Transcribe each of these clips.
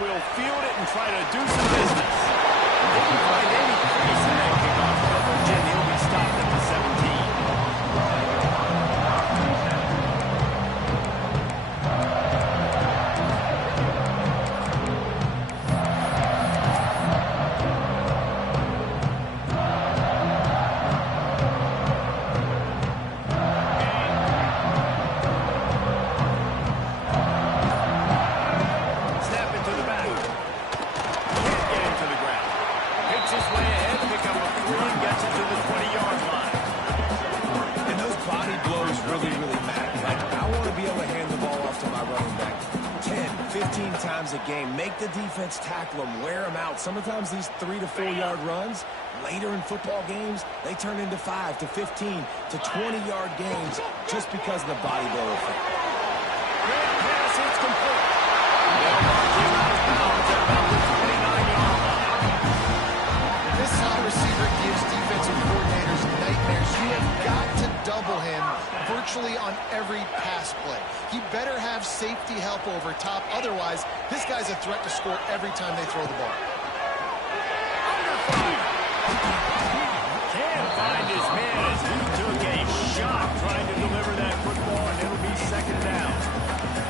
will field it and try to do some business. Didn't find any place in that kickoff coverage, and he'll be stopped at the 17. A game, make the defense tackle them, wear them out. Sometimes these 3 to 4 yard runs later in football games, they turn into 5 to 15 to 20-yard games just because of the body blow effect. Great pass, it's complete. They'll mark him out of bounds at about the 29-yard line. This slot receiver gives defensive coordinators nightmares. You have got to double him virtually on every pass play. He better have safety help over top. Otherwise, this guy's a threat to score every time they throw the ball. Under fire. Can't find his man as he took a shot trying to deliver that football, and it'll be second down.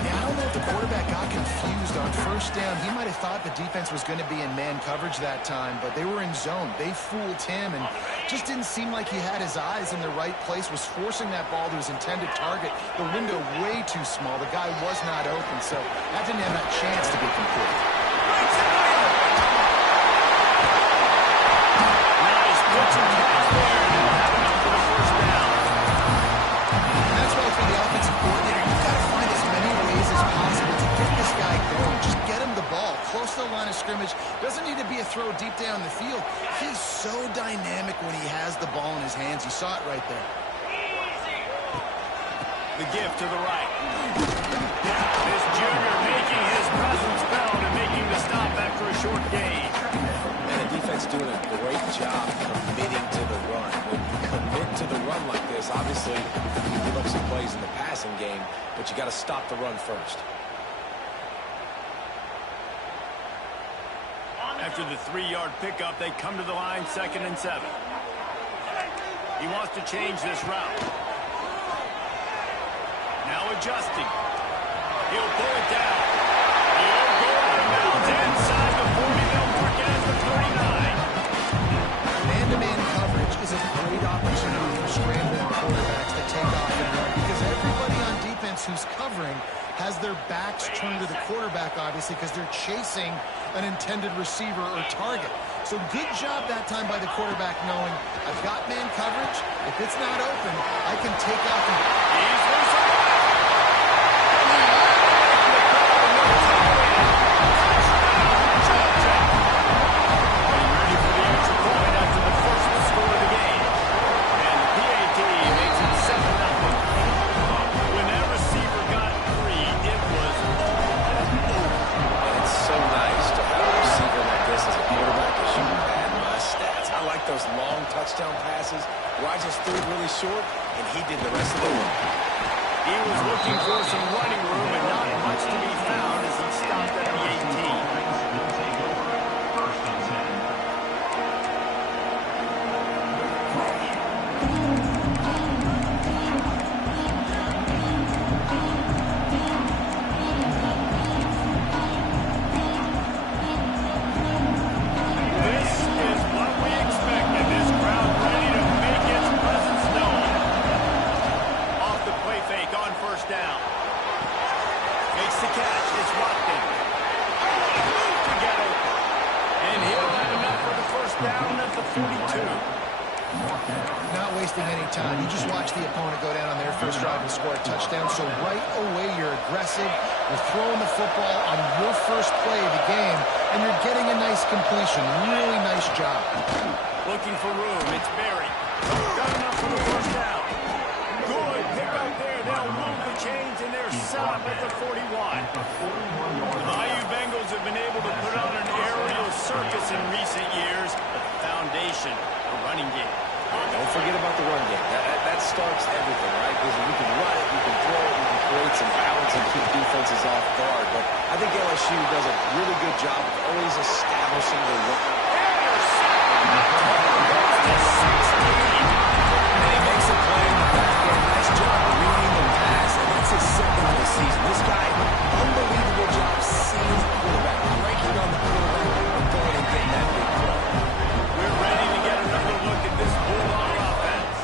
Yeah, I don't know if the quarterback got confused on first down. He might have thought the defense was going to be in man coverage that time, but they were in zone. They fooled him and just didn't seem like he had his eyes in the right place, was forcing that ball to his intended target. The window way too small. The guy was not open, so that didn't have that chance to be complete. Nice pitch and catch there, and he'll have enough for the first down. And that's why for the offensive coordinator, you've got to find as many ways as possible to get this guy going. Just get him the ball close to the line of scrimmage. Doesn't need to be a throw deep down the field. He's so dynamic when he has the ball in his hands. You saw it right there. The gift to the right. This junior making his presence felt and making the stop after a short gain. And the defense doing a great job committing to the run. When you commit to the run like this, obviously you give up some plays in the passing game, but you got to stop the run first. After the 3-yard pickup, they come to the line, 2nd and 7. He wants to change this route. Now adjusting. He'll pull it down. He'll go out of bounds inside the 40. They'll mark it at the 39. Man-to-man coverage is a great opportunity for scrambling quarterbacks to take off and run because everybody on defense who's covering has their backs turned to the quarterback, obviously, because they're chasing an intended receiver or target. So good job that time by the quarterback knowing, I've got man coverage. If it's not open, I can take off and... He's loose. Ready for the extra point after the first score of the game. And the PAT makes it 7-0. When that receiver got free, it was all over. And it's so nice to have a receiver like this as a quarterback as you had my stats. I like those long touchdown passes where I just threw it really short and he did the rest of the work. He was looking for some running room and not much to be found as he stopped at the 18. This is what we expected. This crowd ready to make its presence known. Off the play fake on first down. Makes the catch. It's Watson. To get open. And he'll have enough for the first down at the 42. Not wasting any time. You just watch the opponent go down on their first drive and score a touchdown. So right away, you're aggressive. You're throwing the football on your first play of the game, and you're getting a nice completion. Really nice job. Looking for room. It's Barry. Got enough for the first down. Good pick up there. They'll move the chains, and they're set up at the 41. The Bayou Bengals have been able to put on an aerial circus in recent years, but the foundation, a running game. Don't forget about the run game. That starts everything, right? Because you can run it, you can throw it, you can create some balance and keep defenses off guard. But I think LSU does a really good job of always establishing the run. And he makes a play in the back end. Nice job reading the pass, and that's his second of the season. This guy, unbelievable job seeing the quarterback, breaking on the quarterback, and going and getting that big play. We're ready to get another look at this Bulldog offense.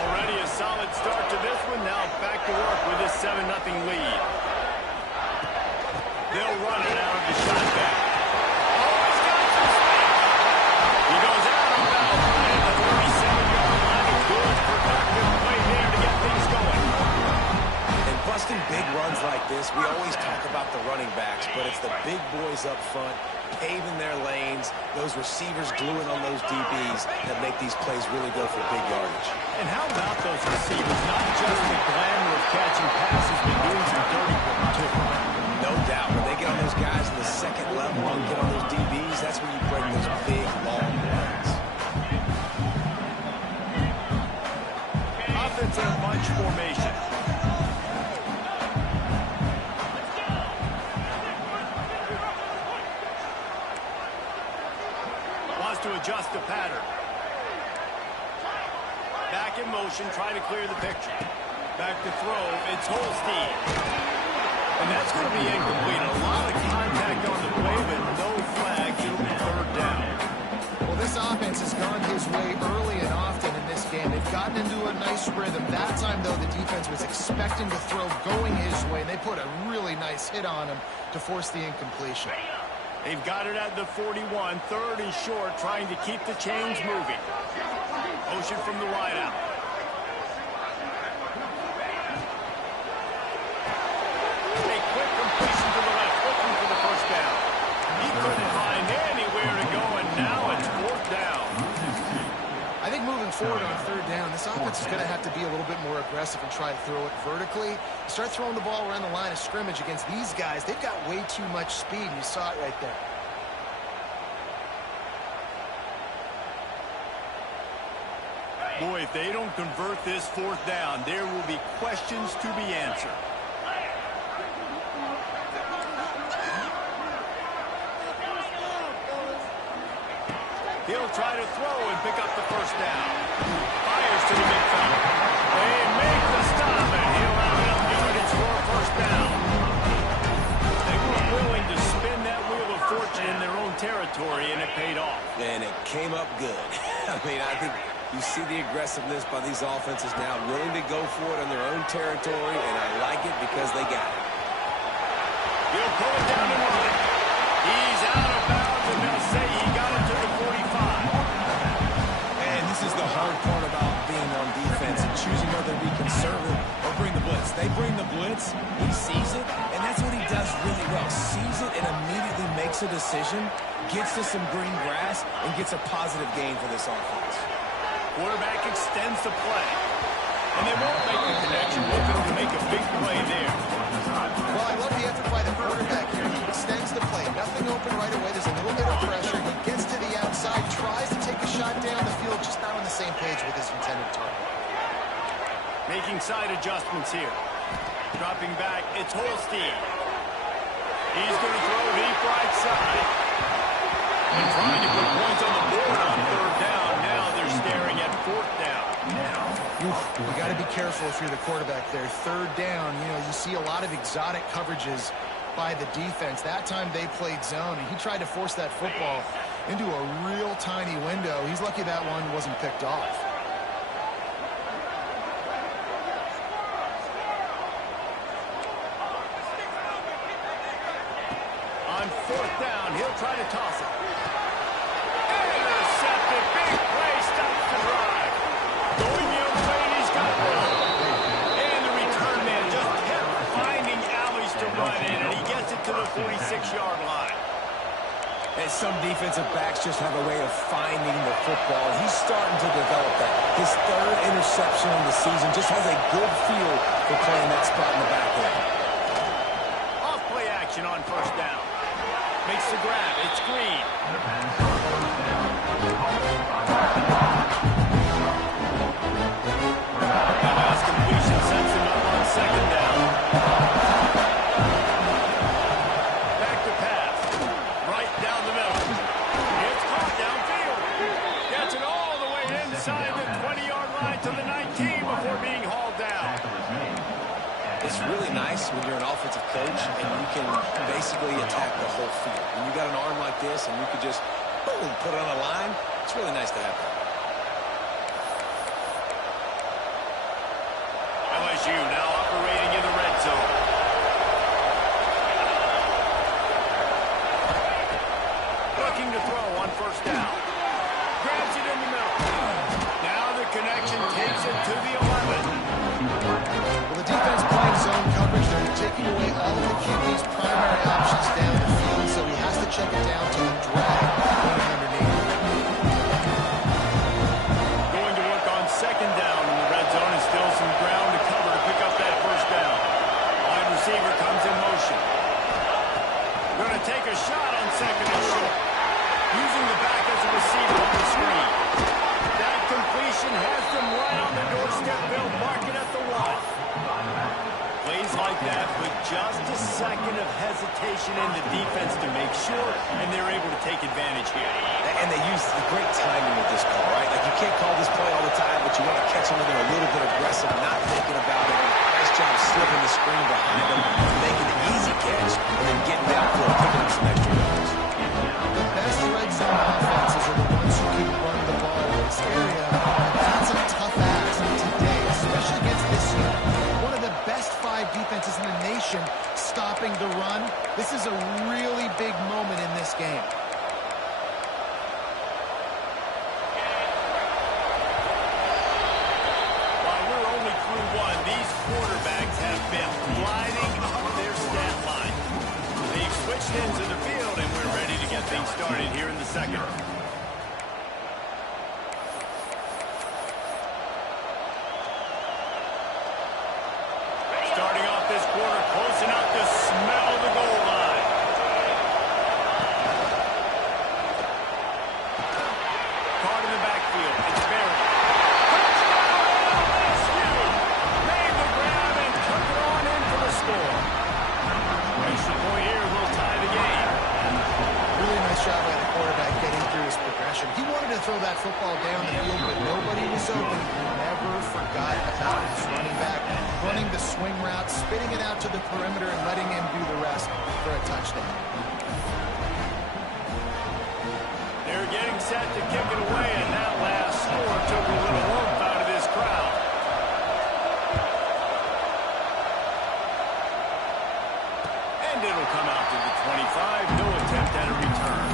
Already a solid start to this one. Now back to work with this 7-0 lead. They'll run it out of the shotgun. Oh, he's got some space. He goes out of bounds right at the 37-yard line. A good, productive play there to get things going. And busting big runs like this, we always talk about the running backs, but it's the big boys up front, paving their lanes, those receivers gluing on those DBs that make these plays really go for big yardage. And how about those receivers? Not just the glamour of catching passes, but doing some dirty work, too. No doubt. When they get on those guys in the second level and get on those DBs, that's when you break those big, long runs. Offensive bunch formation. Wants to adjust the pattern. Back in motion, trying to clear the picture. Back to throw, it's Holstein. And that's going to be incomplete. A lot of contact on the play, but no flag. It'll be third down. Well, this offense has gone his way early and often in this game. They've gotten into a nice rhythm. That time, though, the defense was expecting to throw going his way, and they put a really nice hit on him to force the incompletion. They've got it at the 41, third and short, trying to keep the chains moving. Motion from the wide out. A quick completion to the left, looking for the first down. He couldn't find anywhere to go, and now it's fourth down. I think moving forward on third down, this offense is going to have to be a little bit more aggressive and try to throw it vertically. Start throwing the ball around the line of scrimmage against these guys. They've got way too much speed, and you saw it right there. Boy, if they don't convert this fourth down, there will be questions to be answered. He'll try to throw and pick up the first down. Fires to the big fella. They make the stop, and he'll have enough yardage for a first down. They were willing to spin that wheel of fortune in their own territory, and it paid off. And it came up good. I mean, I think you see the aggressiveness by these offenses now, willing to go for it on their own territory, and I like it because they got it. He'll pull it down and run. He's out of bounds, and they'll say he got it to the 45. And this is the hard part about being on defense and choosing whether to be conservative or bring the blitz. They bring the blitz, he sees it, and that's what he does really well. Sees it and immediately makes a decision, gets to some green grass, and gets a positive gain for this offense. Quarterback extends the play. And they won't make the connection. Looking to make a big play there. Well, I love the effort by the quarterback here. He extends the play. Nothing open right away. There's a little bit of pressure. He gets to the outside, tries to take a shot down the field, just not on the same page with his intended target. Making side adjustments here. Dropping back, it's Holstein. He's going to throw deep right side. And trying to put points on the board on third down. Now they're staring at fourth down. You got to be careful if you're the quarterback there. Third down, you see a lot of exotic coverages by the defense. That time they played zone, and he tried to force that football into a real tiny window. He's lucky that one wasn't picked off. On fourth down, he'll try to toss it. Intercepted. Big play stops the drive. Going the other way, and he's got room. And the return man just kept finding alleys to run in, and he gets it to the 46-yard line. And some defensive backs just have a way of finding the football. He's starting to develop that. His third interception of the season just has a good feel for playing that spot in the back end. Off play action on first down. Makes the grab. It's Green. inside the 20-yard line to the 19 before being hauled down. It's really nice when you're an offensive coach and you can basically attack the whole field. When you got an arm like this and you could just, boom, put it on a line, it's really nice to have that. LSU now operating in the red zone. Looking to throw on first down. Grabs it in the middle. Now the connection takes it to the 11. Well, the defense playing zone coverage, they're taking away all of the QB's primary options down the field, so he has to check it down to the drag going underneath. Going to work on second down in the red zone and still some ground to cover to pick up that first down. Wide receiver comes in motion. Going to take a shot on second and short. Using the back as a receiver on the screen. That completion has them right on the doorstep. They'll mark it at the 1. Plays like that with just a second of hesitation in the defense to make sure, and they're able to take advantage here. And they use the great timing with this call, right? Like, you can't call this play all the time, but you want to catch them when they're a little bit aggressive, not thinking about it. Nice job slipping the screen behind them, making the easy catch, and then getting downfield, picking up some extra yards. The best red zone offenses are the ones who can run the ball in this area. That's a tough ask today, especially against this unit. One of the best 5 defenses in the nation stopping the run. This is a really big moment in this game. While we're only through 1, these quarterbacks have been gliding up their stat line. They've switched into the field, and we're ready to get things started here in the second. Starting off this quarter, close enough to smell the goal line. Caught in the backfield. It's buried. Touchdown! LSU! Made the grab and took it on in for the score. Extra point here will tie the game. Really nice job by the quarterback getting through his progression. He wanted to throw that football down the field, but nobody was open. He never forgot about his running back, running the swing route, spitting it out to the perimeter, and letting him do the rest for a touchdown. They're getting set to kick it away, and that last score took a little oomph out of this crowd. And it'll come out to the 25. No attempt at a return.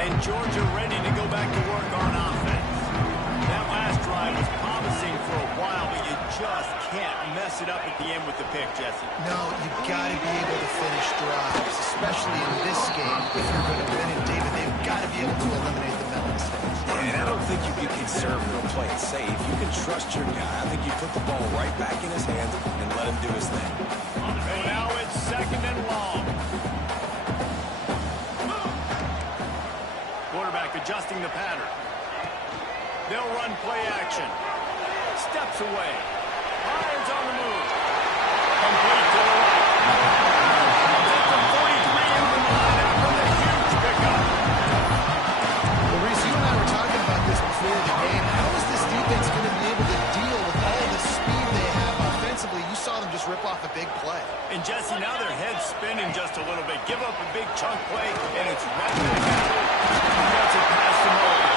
And Georgia ready to go back to work on offense. That last drive was promising for a while, but you just can't mess it up at the end with the pick, Jesse. No, you've got to be able to finish drives, especially in this game. If you're going to win it, David, they've got to be able to eliminate the mental mistakes. And I don't think you get conservative or play it safe. You can trust your guy. I think you put the ball right back in his hands and let him do his thing. So now it's second and long. Quarterback adjusting the pattern. They'll run play action. Steps away. Irons on the move. Complete to the right. Take the 43 in the line after the huge pickup. Well, Reese, you and I were talking about this before the game. How is this defense going to be able to deal with all the speed they have offensively? You saw them just rip off a big play. And Jesse, now their head's spinning just a little bit. Give up a big chunk play, and it's right back at it. Gets it past him over.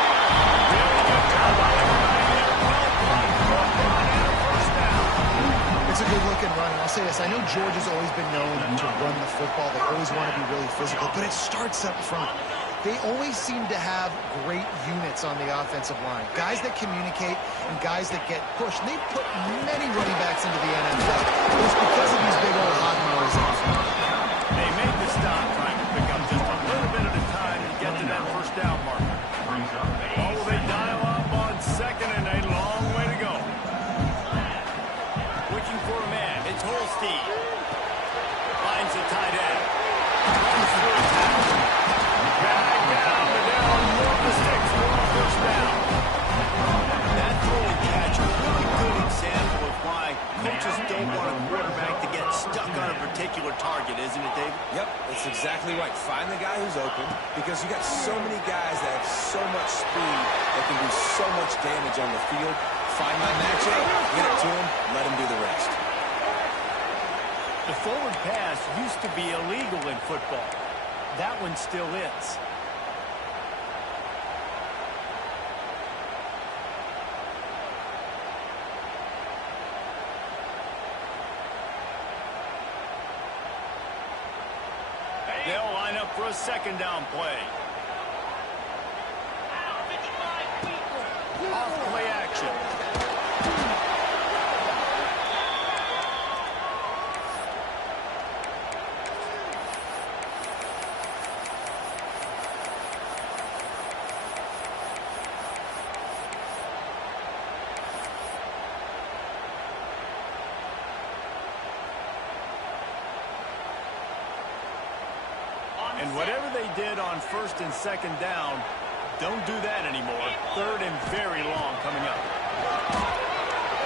Really good job by everybody there. Well blocked, good run, and a first down. It's a good-looking run, and I'll say this. I know Georgia's always been known to run the football. They always want to be really physical, but it starts up front. They always seem to have great units on the offensive line. Guys that communicate and guys that get pushed. And they've put many running backs into the NFL. It's because of these big old hog mowers in front. They made the stop, trying to pick up just a little bit at a time to get to that first down marker. Oh, they dial up on second, and a long way to go. Looking for a man. It's Holstein. Finds the tight end. Runs through a tackle. Drag down, but they're on more mistakes for a first down. That throw and catch, a really good example of why coaches don't want their target, isn't it, David? Yep, that's exactly right. Find the guy who's open, because you got so many guys that have so much speed that can do so much damage on the field. Find my matchup, get it to him, let him do the rest. The forward pass used to be illegal in football. That one still is. They'll line up for a second down play. Off play action. And whatever they did on first and second down, don't do that anymore. Third and very long coming up.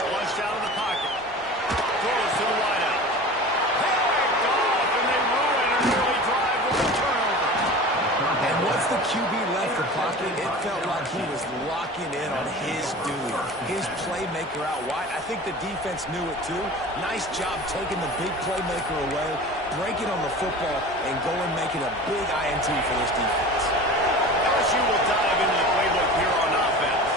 Flushed out of the pocket. Throws to the wideout. Picked off, and they ruin an early drive with a turnover. And once the QB left the pocket, it felt like he was locking in on his dude, his playmaker out wide. I think the defense knew it too. Nice job taking the big playmaker away, breaking on the football, and going making a big INT for this defense. LSU will dive into the playbook here on offense.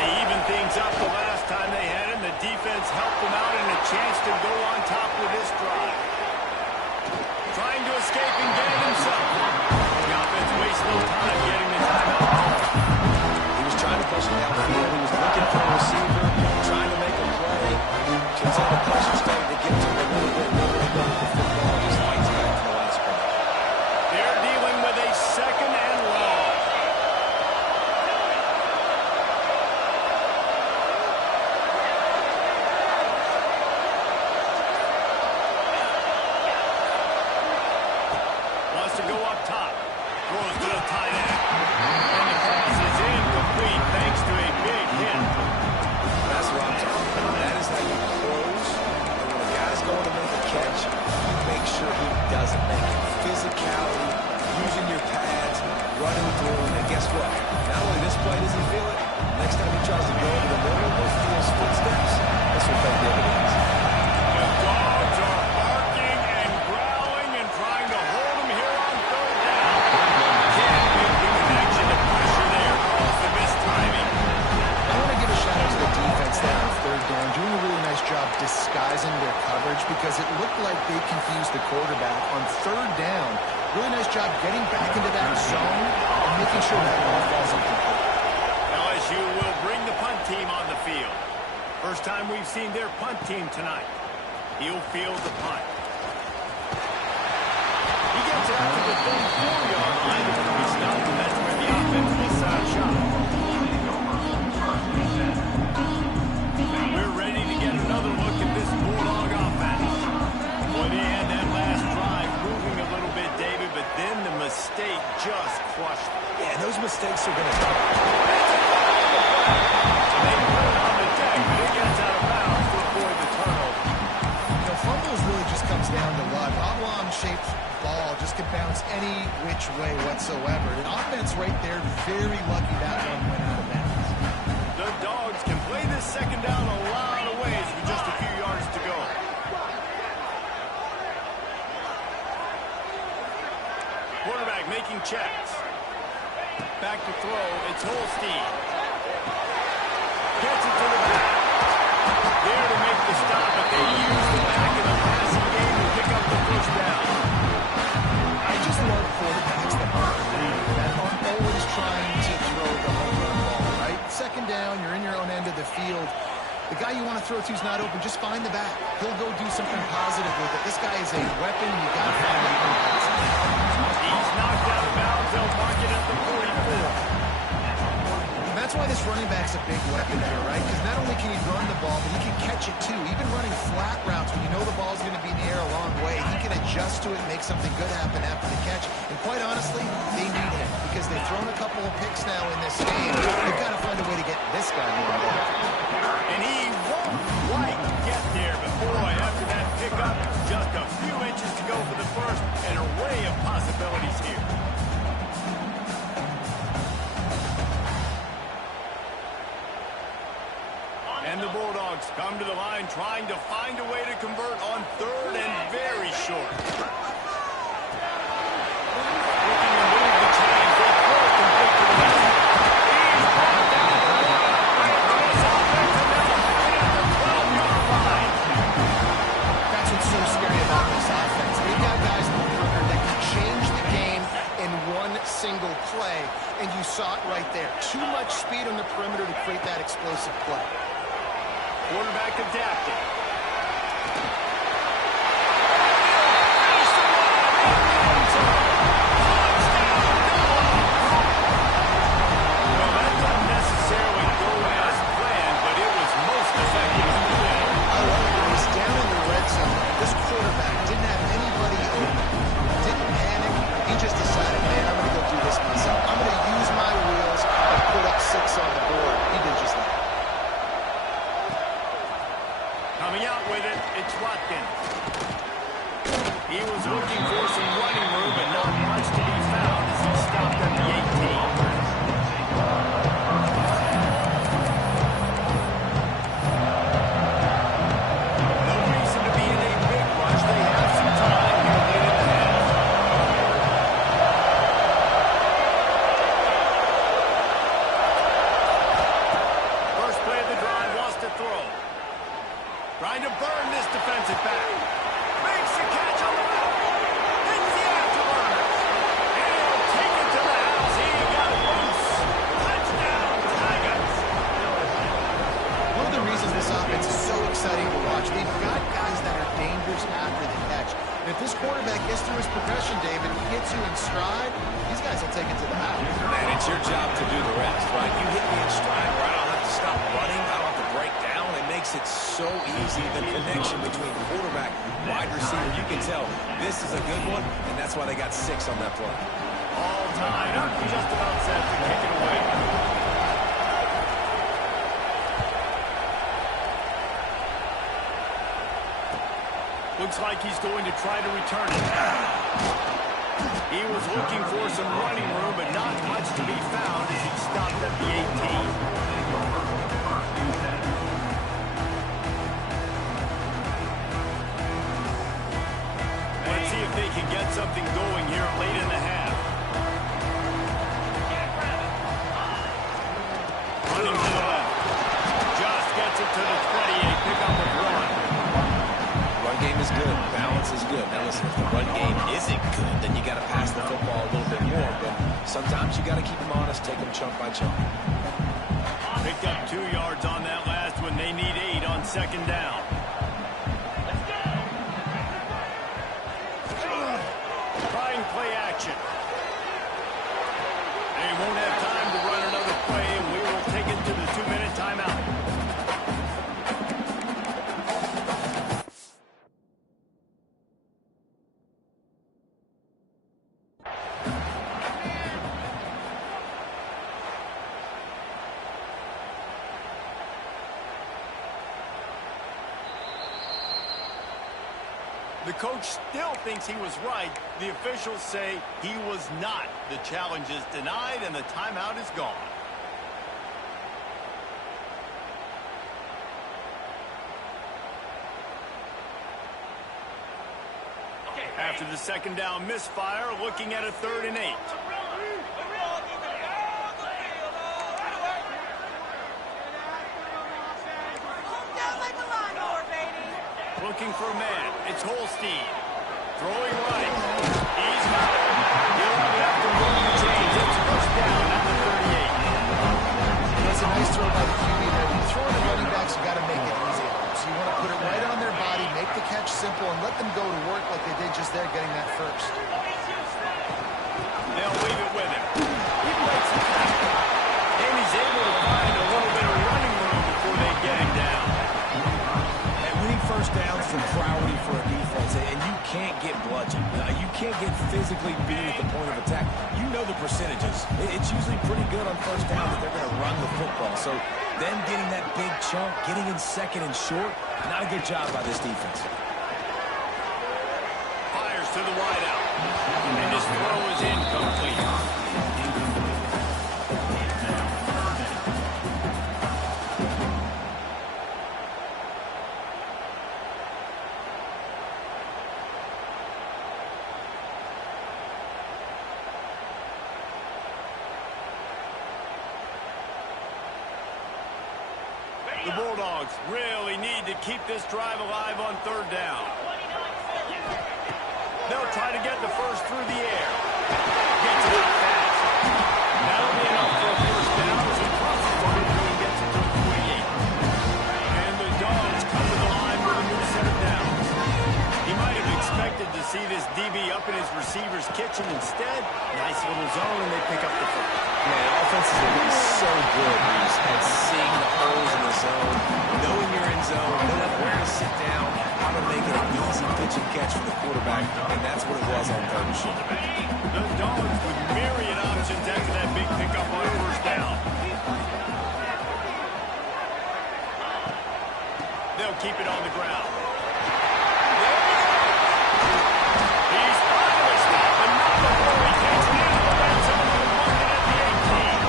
They evened things up the last time they had it, and the defense helped them out and a chance to go on top with this drive. Trying to escape and get it himself. The offense wastes no time getting the timeout. He was trying to push it downfield. He was looking for a receiver, trying to make a play. Can tell the pressure started to get to him a little bit more with the football. Just fights back to the last play. They're dealing with a second and long. Wants to go up top. Throws to the tight end. And the pass is incomplete thanks to a big hit. That's what I'm talking about. That is how you close. And when a guy's going to make a catch, you make sure he doesn't make it. Physicality, using your pads, running through him. And guess what? Not only this play does he feel it, next time he tries to go over the middle or feels footsteps, this will pay dividends. The Dogs are barking and growling and trying to hold him here on third down. Can't make the connection to pressure there. Calls the missed timing. I want to give a shout out to the defense there on third down, doing a really nice job disguising their coverage because it looked like they confused the quarterback on third down. Really nice job getting back into that zone and making sure that ball falls incomplete. LSU will bring the punt team on the field. First time we've seen their punt team tonight. He'll field the punt. He gets it out to the 34-yard line. He'll be stopped, and that's where the offense will set up shop. We're ready to get another look at this Bulldog offense. Boy, they had that last drive moving a little bit, David, but then the mistake just crushed them. Yeah, those mistakes are going to happen. They put it on the deck, but it gets out of bounds to avoid the turnover. You know, fumbles really just comes down to luck. Oblong-shaped ball just could bounce any which way whatsoever. The offense right there, very lucky that one went out of bounds. The Dogs can play this second down a lot of ways with just a few yards to go. Quarterback making checks. Back to throw. It's Holstein. Gets it to the back. There to make the stop, but they use the back in the passing game to pick up the first down. I just love quarterbacks that aren't always trying to throw the home run ball, right? Second down, you're in your own end of the field. The guy you want to throw to is not open. Just find the back. He'll go do something positive with it. This guy is a weapon. You got to find him. He's knocked out of bounds. They'll mark it at the 44. And that's why this running back's a big weapon here, right? Because not only can he run the ball, but he can catch it too. Even running flat routes when you know the ball's going to be in the air a long way, he can adjust to it and make something good happen after the catch. And quite honestly, they need him because they've thrown a couple of picks now in this game. They've got to find a way to get this guy more involved. And he won't quite get there, but boy, after that pickup, just a few inches to go array of possibilities here. And the Bulldogs come to the line trying to find a way to convert on third and very short. Looking to move the chains. They throw it complete to the left. He's brought down the line. This offense is now right at the 12-yard line. That's what's so scary about this offense. They've got guys in the perimeter that can change the game in one single play, and you saw it right there. Too much speed on the perimeter to create that explosive play. Quarterback adapting. Well, that doesn't necessarily go as planned, but it was most effective in the end. I love it. He was down in the red zone. This quarterback didn't have anybody open. Didn't panic. He just decided, man, I'm going to go do this myself. I'm going to use my wheels and put up 6 on the board. He did just that. Coming out with it, it's Watkins. He was looking for some running room, but not much to be found as he stopped at the 18. No reason to be in a big rush. They have some time here late in the half. First play of the drive wants to throw. Trying to burn this defensive back. Makes the catch on the route. Hits the afterburners. And he'll take it to the house. He got loose. Touchdown, Tigers. One of the reasons this offense is so exciting to watch, they've got guys that are dangerous after the catch. And if this quarterback gets through his progression, David, he hits you in stride, these guys will take it to the house. Man, it's your job to do the rest, right? You hit me in stride where I don't have to stop running. I don't have to break down. It makes it so easy, the connection between quarterback, wide receiver. You can tell this is a good one, and that's why they got 6 on that play. All tied up. Just about set to kick it away. Looks like he's going to try to return it. He was looking for some running room, but not much to be found as he stopped at the 18. Let's see if they can get something going here late in the half. Running to the left. Just gets it to the 28. Pick up a run. Run game is good. Balance is good. Now listen, if the run game isn't good, then you got to pass the football a little bit more. But sometimes you got to keep them honest, take them chunk by chunk. Picked up 2 yards on that last one. They need 8 on second down. Trying play action. They won't have time to run another play, and we will take it to the 2-minute timeout. The coach still thinks he was right. The officials say he was not. The challenge is denied, and the timeout is gone. After the second down misfire, looking at a 3rd and 8. Looking for a man. It's Holstein. Throwing right. He's got it. He'll have to move the chains. It's first down at the 38. That's a nice throw by the QB there. When you throw in the running backs, you got to make it easy. So you want to put it right on their body, make the catch simple, and let them go to work like they did just there getting that first. They'll leave it with him. He breaks the tackle. And he's able to find a little bit of running room before they get him down. First downs is a priority for a defense, and you can't get bludgeoned. You can't get physically beat at the point of attack. You know the percentages. It's usually pretty good on first down that they're going to run the football. So them getting that big chunk, getting in second and short, not a good job by this defense. Fires to to the wideout. And his throw is incomplete. The Bulldogs really need to keep this drive alive on third down. They'll try to get the first through the air. Gets it out fast. That'll be enough for a first down as he crosses the middle and gets it to the 28. And the Dogs come to the line with a new set of downs. He might have expected to see this DB up in his receiver's kitchen. Instead, nice little zone, and they pick up the first. Man, offense is going to be so good, Reese, at seeing the holes in the zone, knowing you're in zone, knowing where to sit down, how to make it an easy pitch and catch for the quarterback, and that's what it was on third and short. The Dogs with myriad options after that big pickup on first down. They'll keep it on the ground. He's finally stopped, but not before he takes it into the red zone and mark it at the 18.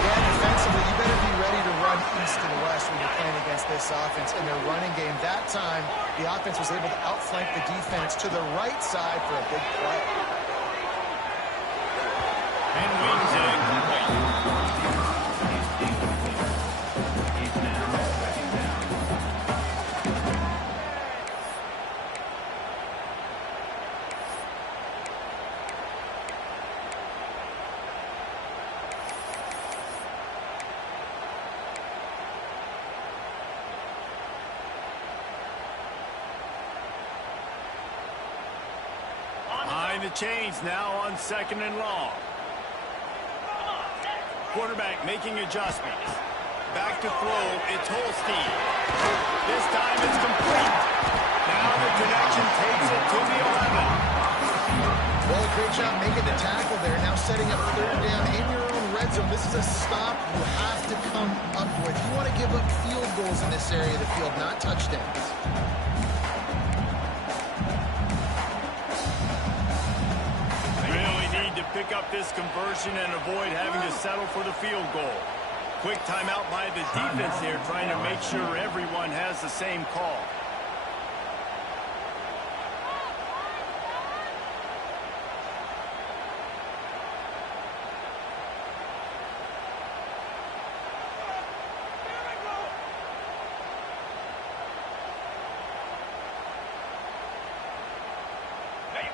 Yeah, defensively, you better be ready to run east and west when you're playing against this offense in their running game. That time, the offense was able to outflank the defense to the right side for a big play. And wings it incomplete. Behind the chains now on second and long. Quarterback making adjustments. Back to throw, it's Holstein. This time it's complete. Now the connection takes it to the 11. Well, great job making the tackle there. Now setting up third down in your own red zone. This is a stop you have to come up with. You want to give up field goals in this area of the field, not touchdowns. Pick up this conversion and avoid having to settle for the field goal. Quick timeout by the defense there, trying to make sure everyone has the same call.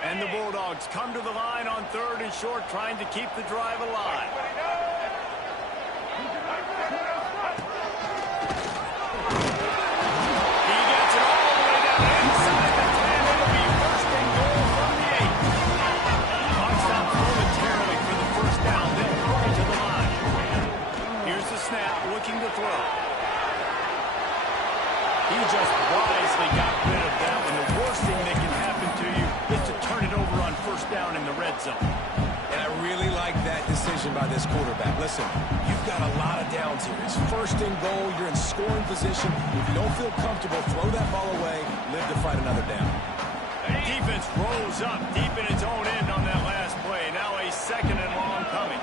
And the Bulldogs come to the line on third and short, trying to keep the drive alive. He gets it all the way down inside the 10. It'll be first and goal from the 8. Clock stops momentarily for the first down, then going to the line. Here's the snap, looking to throw. He just wisely got rid of that one. The worst thing that can happen to you is to turn it over on first down in the red zone. And I really like that decision by this quarterback. Listen, you've got a lot of downs here. It's first and goal. You're in scoring position. If you don't feel comfortable, throw that ball away. Live to fight another down. The defense rolls up deep in its own end on that last play. Now a second and long coming.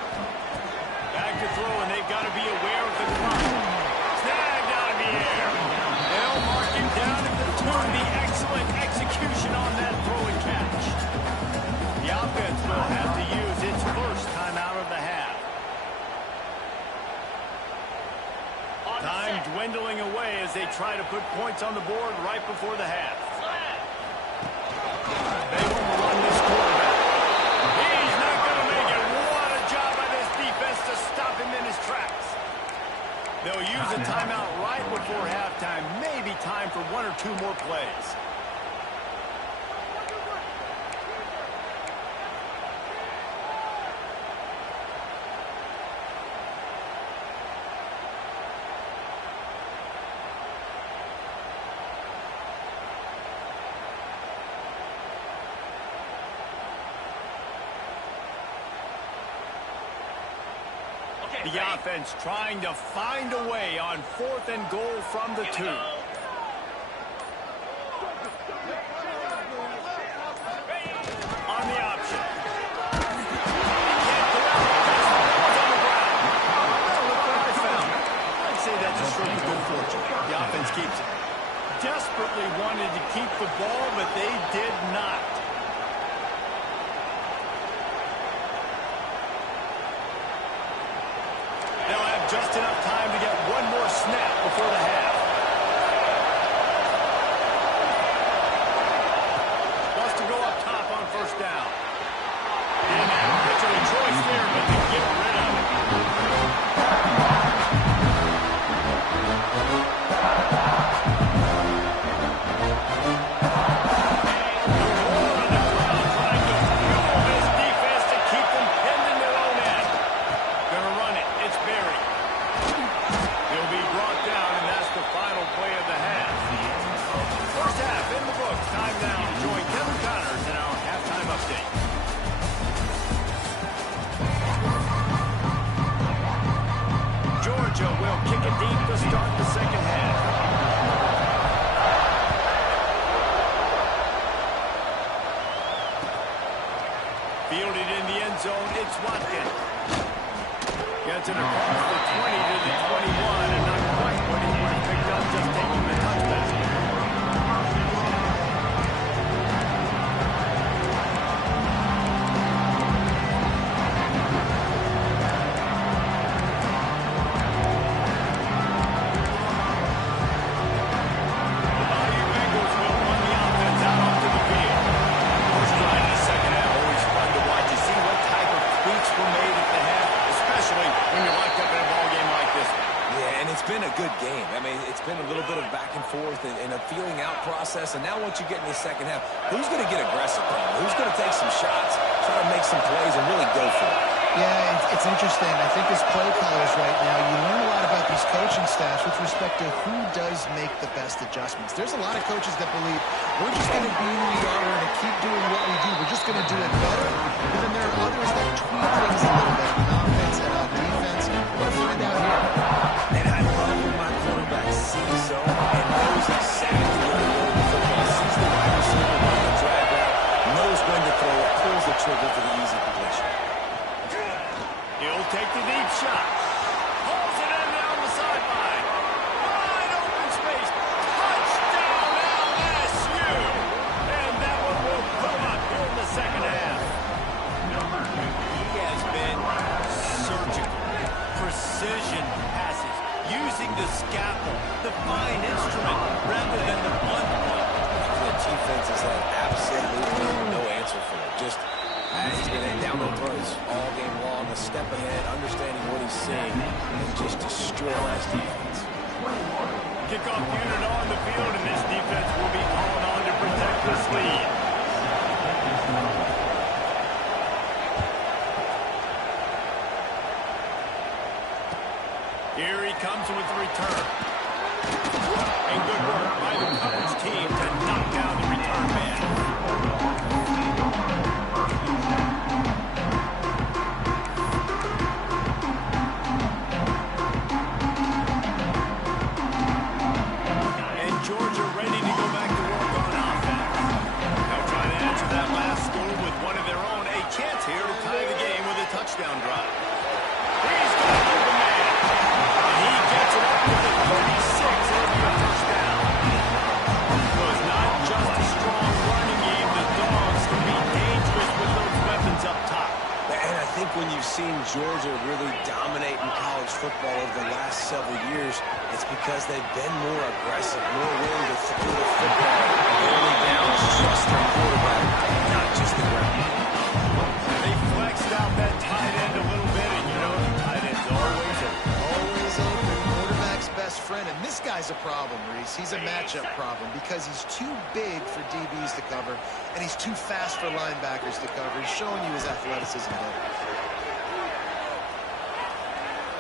Back to throw, and they've got to be aware of the clock. Snagged out of the air. They'll mark him down at the 2. The excellent execution on that throw and catch. The offense will have to use its first timeout of the half. Time dwindling away as they try to put points on the board right before the half. They want to run this quarterback. He's not going to make it. What a job by this defense to stop him in his tracks. They'll use a timeout right before halftime. Maybe time for 1 or 2 more plays. The offense trying to find a way on 4th and goal from the 2. That's a stroke of good fortune. The offense keeps it. Desperately wanted to keep the ball, but they did not. They'll have just enough time to get one more snap before the half. Wants to go up top on first down. And that's a choice there, but to get rid of it. Will kick it deep to start the second half. Fielded in the end zone, it's Watkins. Gets it across the 20 to the 21, and not quite what he would have picked up just taking the touchback. And a feeling out process, and now once you get in the second half, who's going to get aggressive? Who's going to take some shots, try to make some plays, and really go for it? Yeah, it's interesting. I think as play callers right now, you learn a lot about these coaching staffs with respect to who does make the best adjustments. There's a lot of coaches that believe we're just going to be who we are, we're going to keep doing what we do, we're just going to do it better. But then there are others that tweak things a little bit on offense and on defense. We're going to find out here. And I love when my quarterback sees zone and knows exactly where to go with the football. Sees the wide receiver on the drag route, knows when to throw it, pulls the trigger for the easy completion. He'll take the deep shot. Pulls it in down the sideline. Wide open space. Touchdown LSU. And that one will come up here in the second half. He has been surgical. Precision passes. Using the scalpel, the fine instrument, rather than the blunt one. The defense has had absolutely no answer for it. Just he's been down on throws all game long, a step ahead, understanding what he's seeing, and just destroy last defense. Kickoff unit on the field, and this defense will be called on to protect this lead. Here he comes with the return. And good work by the coverage team to knock down the return man. And Georgia ready to go back to work on offense. They'll try to answer that last score with one of their own. A chance here to tie the game with a touchdown drive. He's got an open man. He gets it up to the 36. It'll be a first down. So it's not just a strong running game. The Dogs can be dangerous with those weapons up top. And I think when you've seen Georgia really dominate in college football over the last several years, it's because they've been more aggressive, more willing to throw the football early downs, trust their quarterback, not just the ground. They flexed out that tight end a little bit, and you know the tight end's always open. Always open. Quarterback's best friend. And this guy's a problem, Reese. He's a matchup problem because he's too big for DBs to cover, and he's too fast for linebackers to cover. He's showing you his athleticism there.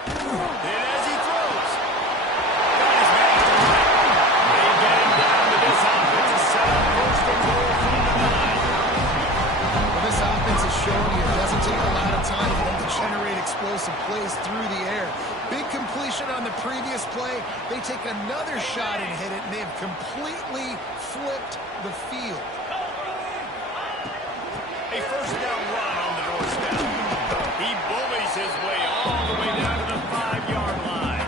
And as he throws, got his man to the right. They get him down to this offensive setup. First and goal from the 9. Well, this offense is showing you it doesn't take a lot of time for them to generate explosive plays through the air. Big completion on the previous play. They take another shot and hit it, and they have completely flipped the field. A first down run on the doorstep. He bullies his way all the way down to the 5-yard line.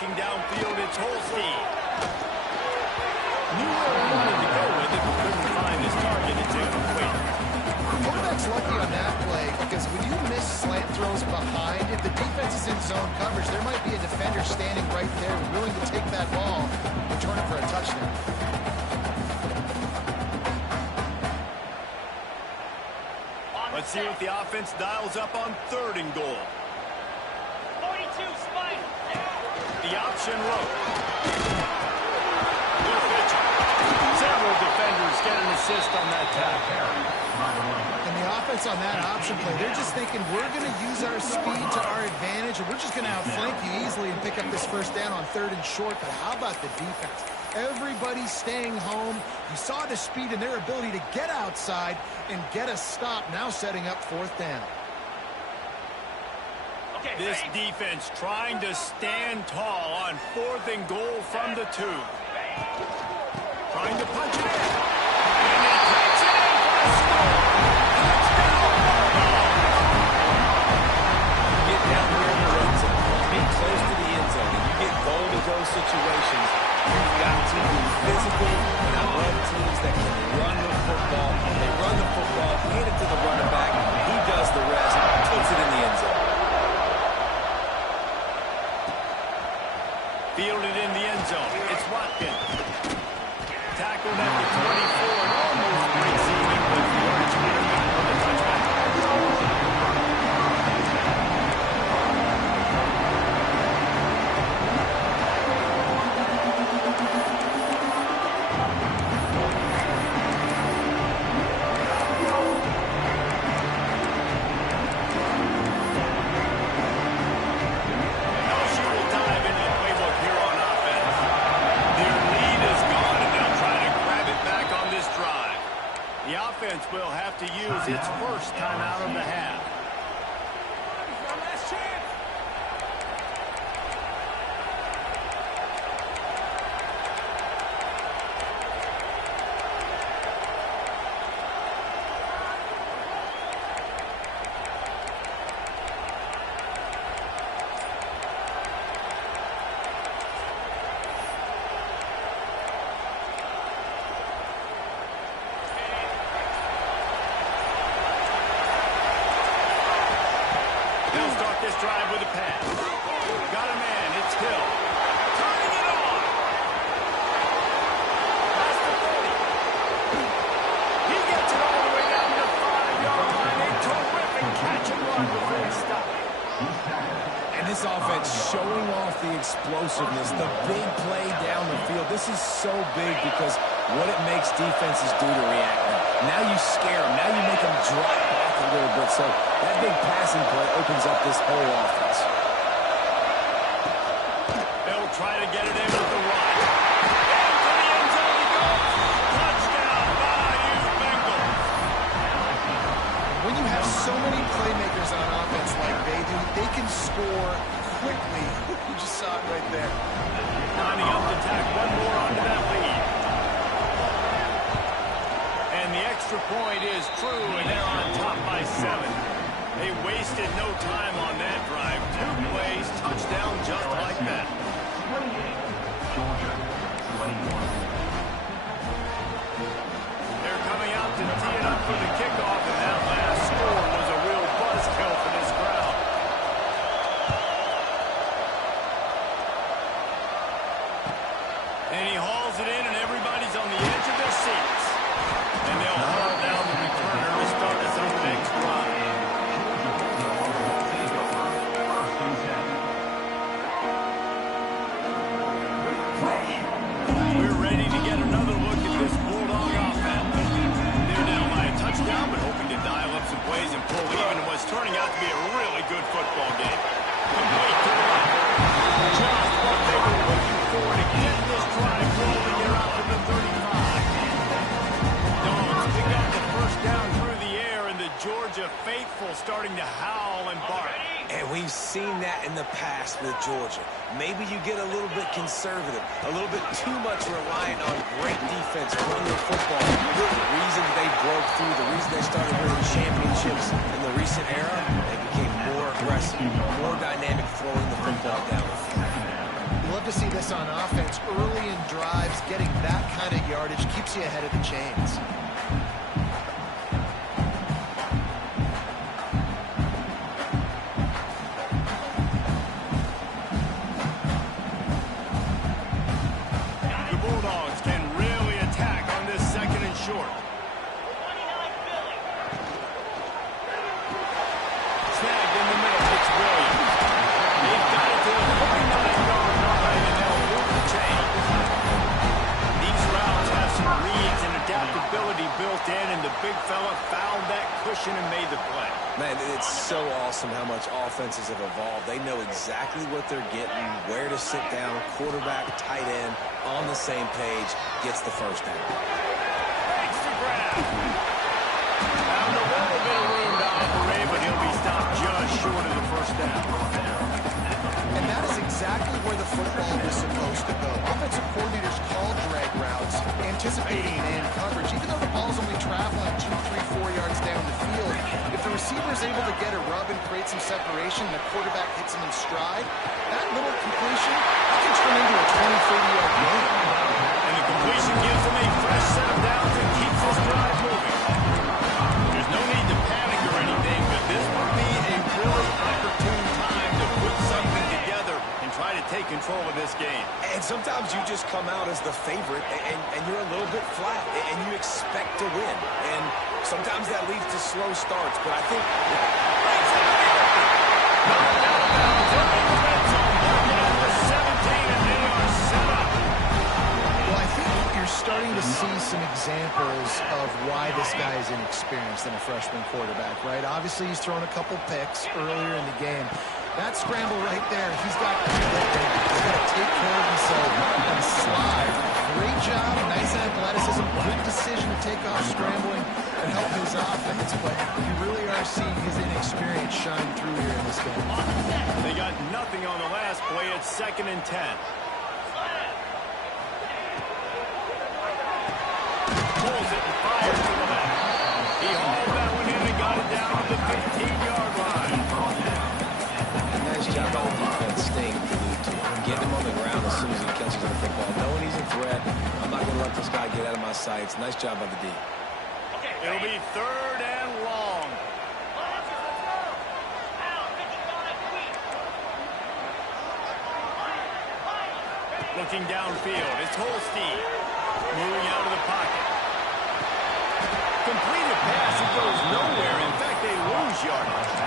looking downfield. It's Holstein. Knew where he wanted to go with it, but couldn't find his target. It's incomplete. The quarterback's lucky on that play because when you miss slant throws behind, if the defense is in zone coverage, there might be a defender standing right there willing to take that ball and return it for a touchdown. Let's see what the offense dials up on 3rd and goal. 42, spike. The option rope. Good pitch. Several defenders get an assist on that tackle. And the offense on that option play, they're just thinking we're going to use our speed to our advantage and we're just going to outflank you easily and pick up this first down on 3rd and short. But how about the defense? Everybody's staying home. You saw the speed and their ability to get outside and get a stop, now setting up 4th down. Okay, This defense trying to stand tall on 4th and goal from the 2. Trying to punch it in. And he takes it in for a score. Touchdown, Buffalo. You get down here in the red zone, be close to the end zone, and you get goal-to-go situations. You've got to be physical, and I love teams that can run the football. They run the football, hand it to the running back. He does the rest, puts it in the end zone. Fielded in the end zone. It's Watkins. Tackled at the 24 and almost breaks even with the orange quarterback for the touchback. LSU will dive into the playbook here on offense. Their lead is gone, and they'll try to grab it back on this drive. The offense will have to use its first timeout of the half. They'll start this drive with a pass. Got a man. It's Hill. Turning it on. Past the 40. He gets it all the way down to the 5-yard line. A terrific catch and run before he stopped. And this offense showing off the explosiveness, the big play down the field. This is so big because what it makes defenses do to react now. Now you scare them. Now you make them drop back a little bit. So that big passing play opens up this whole offense. They'll try to get it in with the run. Into the end zone he goes. Touchdown, Bayou Bengals. When you have so many playmakers on offense like they do, they can score quickly. You just saw it right there. Lining up to tack one more onto that lead. And the extra point is true, and they're on top by 7. They wasted no time on that drive. 2 plays, touchdown just like that. They're coming out to tee it up for the kickoff, and that last score was a real buzzkill for this crowd. And he hauls it in, and everybody's on the edge of their seats. And they'll haul down the returner to start us on the next drive. We're ready to get another look at this Bulldog offense. They're down by a touchdown, but hoping to dial up some plays and pull even in what's turning out to be a really good football game. Complete to the right. Just what they were looking for to get this drive rolling here out to the 35. Dogs pick up the first down through the air, and the Georgia faithful starting to howl and bark. And we've seen that in the past with Georgia. Maybe you get a little bit conservative, a little bit too much reliant on great defense run the football. The reason they broke through, the reason they started winning championships in the recent era, they became more aggressive, more dynamic throwing the football down the field. to see this on offense. Early in drives, getting that kind of yardage keeps you ahead of the chains. The Bulldogs can really attack on this second and short. 29 Philly. Snagged in the middle. It's Williams. They've got it to the 49-yard line, and they'll move the chains. These routes have some reads and adaptability built in, and the big fella found that cushion and made the play. Man, it's so awesome how much offenses have evolved. They know exactly what they're getting, where to sit down, quarterback, tight end, on the same page, gets the first down. Extra grab. Found a little bit of room to operate, but he'll be stopped just short of the first down. And that is exactly where the football is supposed to go. Offensive coordinators call drag routes, anticipating man coverage, even though the ball's only traveling 2, 3, 4 yards down the field. If the receiver is able to get a rub and create some separation, and the quarterback hits him in stride, that little completion can turn into a 20, 30-yard gain. And the completion gives them a fresh set of downs and keeps this drive moving. There's no need to panic or anything, but this would be a really opportune time to put something together and try to take control of this game. And sometimes you just come out as the favorite, and you're a little bit flat, and you expect to win. And sometimes that leads to slow starts, but I think... Knocked out of bounds, early in the red zone, marking at the 17, and they are set up. Well, I think you're starting to see some examples of why this guy is inexperienced in a freshman quarterback, right? Obviously, he's thrown a couple picks earlier in the game. That scramble right there, he's got to take care of himself and slide. Great job, nice athleticism, good decision to take off scrambling and help his offense, but you really are seeing his inexperience shine through here in this game. They got nothing on the last play. It's 2nd and 10. Pulls it and fires to the left. He hauled that one in and got it down to the 15-yard line. Nice job on the defense staying glued to him, getting him on the ground as soon as he catches the football. Knowing he's a threat, I'm not going to let this guy get out of my sights. Nice job by the D. It'll be 3rd and long. Looking downfield, it's Holstein. Moving out of the pocket. Completed pass, it goes nowhere. In fact, they lose yardage.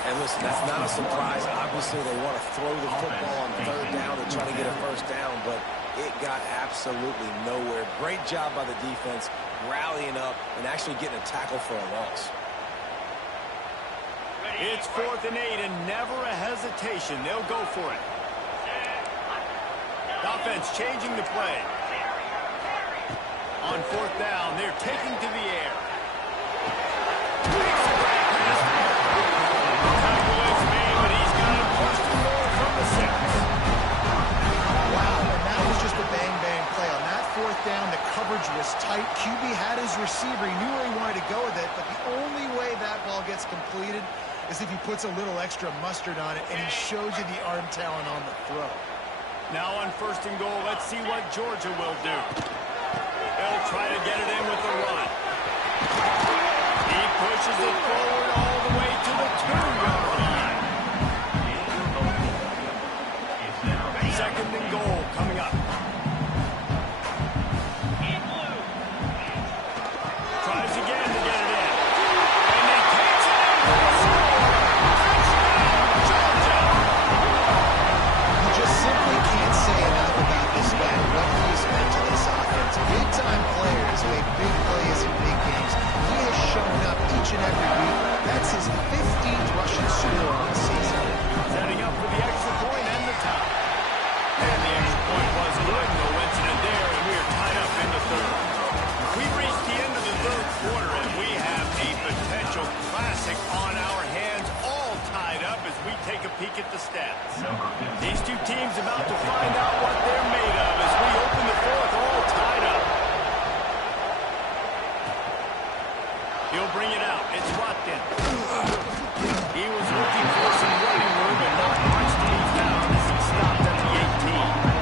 And listen, that's not a surprise. Obviously, they want to throw the football on 3rd down and try to get a first down, but it got absolutely nowhere. Great job by the defense, rallying up and actually getting a tackle for a loss. It's 4th and 8, and never a hesitation. They'll go for it. Offense changing the play. On 4th down, they're taking to the air. Tackle is made, but he's got a first and goal from the 6. Wow, and that was just a bang-bang play. On that 4th down, the coverage was tight. QB had his receiver. He knew where he wanted to go with it, but the only way that ball gets completed is if he puts a little extra mustard on it, and he shows you the arm talent on the throw. Now on 1st and goal, let's see what Georgia will do. They'll try to get it in with the run. He pushes it forward all the way to the 2-yard line. 2nd and goal coming up. Tries again to get it in. And he takes it in for the score. Touchdown, Georgia! You just simply can't say enough about this guy, what he has meant to this offense. Big-time players make big plays in big games. He has shown up each and every week. That's his 15th rushing score on the season. Setting up for the extra point and the tie. And the extra point was good. No incident there, and we are tied up in the 3rd. We've reached the end of the 3rd quarter, and we have a potential classic on our hands, all tied up as we take a peek at the stats. These two teams about to find out what they're made of as we open the 4th, all tied up. He'll bring it out. It's Watkins. He was looking for some running room, and not much to be found as he stopped at the 18.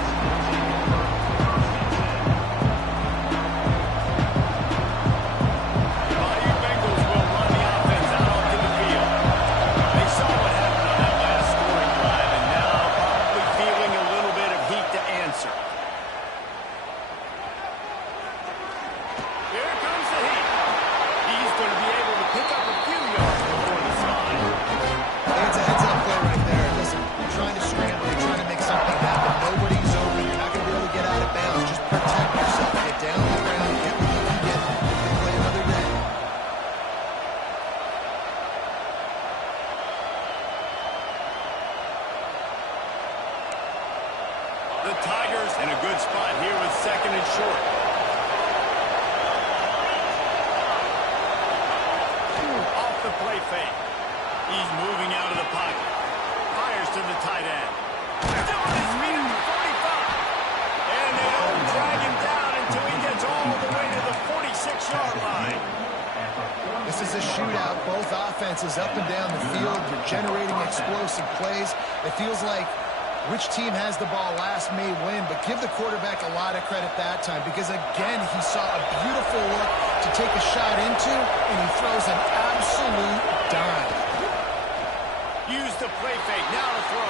He's moving out of the pocket. Fires to the tight end. Still on his feet at the 45. And they don't drag him down until he gets all the way to the 46-yard line. This is a shootout. Both offenses up and down the field. You're generating explosive plays. It feels like which team has the ball last may win, but give the quarterback a lot of credit that time because, again, he saw a beautiful look to take a shot into, and he throws an absolute dime. Use the play fake. Now to throw.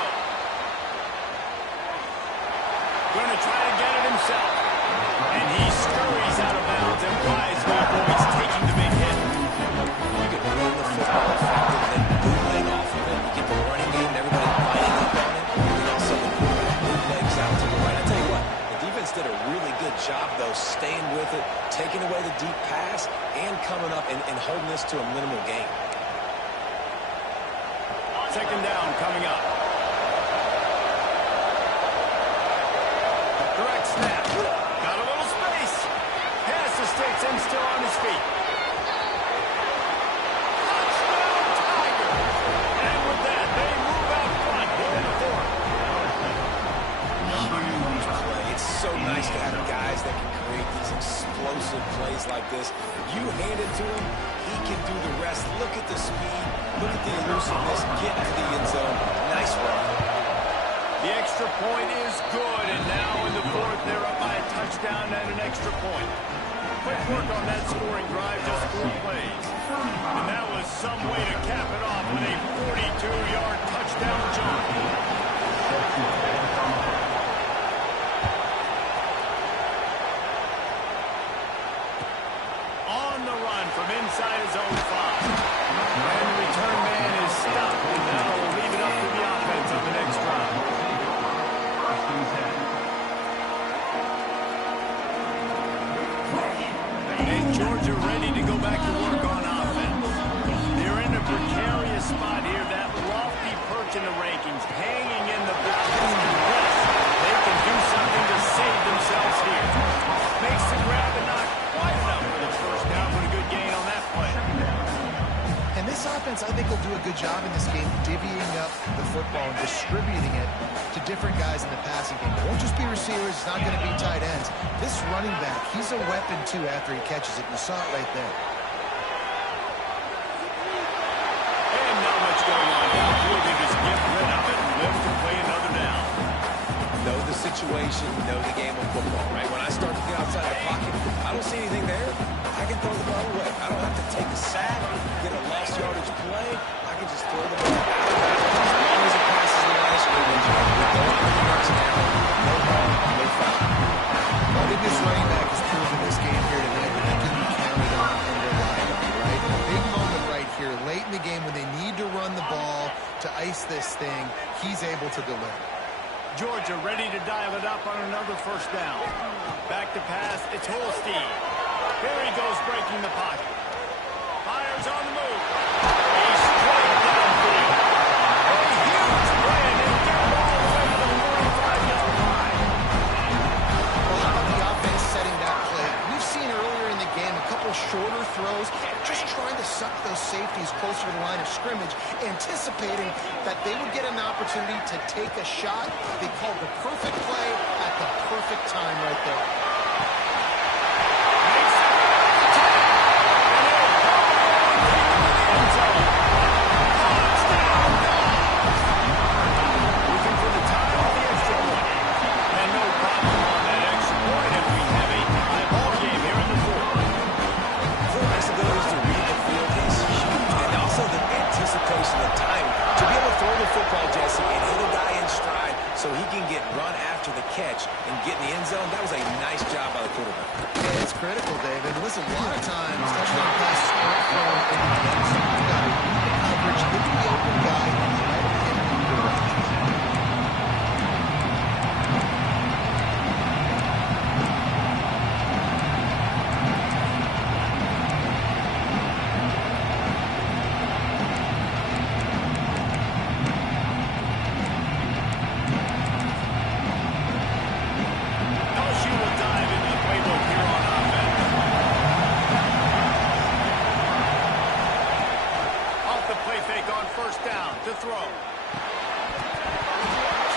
Going to try to get it himself. And he scurries out of bounds and wisely avoids taking the big hit. You can run the football effective, then bootleg off of it. You get the running game, everybody lining up on it. And also the quarterback bootlegs out to the right. I tell you what, the defense did a really good job, though, staying with it, taking away the deep pass, and coming up and holding this to a minimal gain. Second down coming up. Direct snap. Got a little space. Pass escapes him, still on his feet. Touchdown, Tiger. And with that, they move out front. Here in the fourth. Huge play. It's so nice to have guys that can create these explosive plays like this. You hand it to him, he can do the rest. Look at the speed. Look at the elusiveness. Get to the end zone. Nice run. The extra point is good, and now in the fourth, they're up by a touchdown and an extra point. Quick work on that scoring drive, just 4 plays. And that was some way to cap it off with a 42-yard touchdown jump. On the run from inside his own 5. And the return man is stopped, and that'll leave it up to the offense on the next drive. And Georgia ready to go back to work on offense. They're in a precarious spot here. That lofty perch in the rankings, hanging in the balance. Unless they can do something to save themselves here. Makes the grab and not quite enough for the first down, but a good gain on that play. And this offense, I think, will do a good job in this game divvying up the football and distributing it to different guys in the passing game. It won't just be receivers. It's not going to be tight ends. This running back, he's a weapon, too, after he catches it. You saw it right there. And not much going on downfield. They just get rid of it and live to play another down. Know the situation, know the game of football, right? When I start to get outside the pocket, I don't see anything there. I can throw the ball away. I don't have to take a sack, get a lost yardage play. I can just throw the ball out. As long as it passes the line of scrimmage, we go on to the next down. No harm, no foul. I think this running back has proven this game here tonight that he can be counted on and relied on, right? A big moment right here, late in the game when they need to run the ball to ice this thing, he's able to deliver. Georgia ready to dial it up on another first down. Back to pass, it's Holstein. Here he goes, breaking the pocket. Fires on the move. He's straight downfield. A huge play, and they get it all the way to the 45-yard line. Well, how about the offense setting that play? We've seen earlier in the game a couple shorter throws, just trying to suck those safeties closer to the line of scrimmage, anticipating that they would get an opportunity to take a shot. They called the perfect play at the perfect time right there. So he can get run after the catch and get in the end zone. That was a nice job by the quarterback. Yeah, it's critical, David. Listen, a lot of times, touchdown passes aren't thrown in the end zone. You got to read the coverage, hit the open guy, and let him hit in the direction. throw.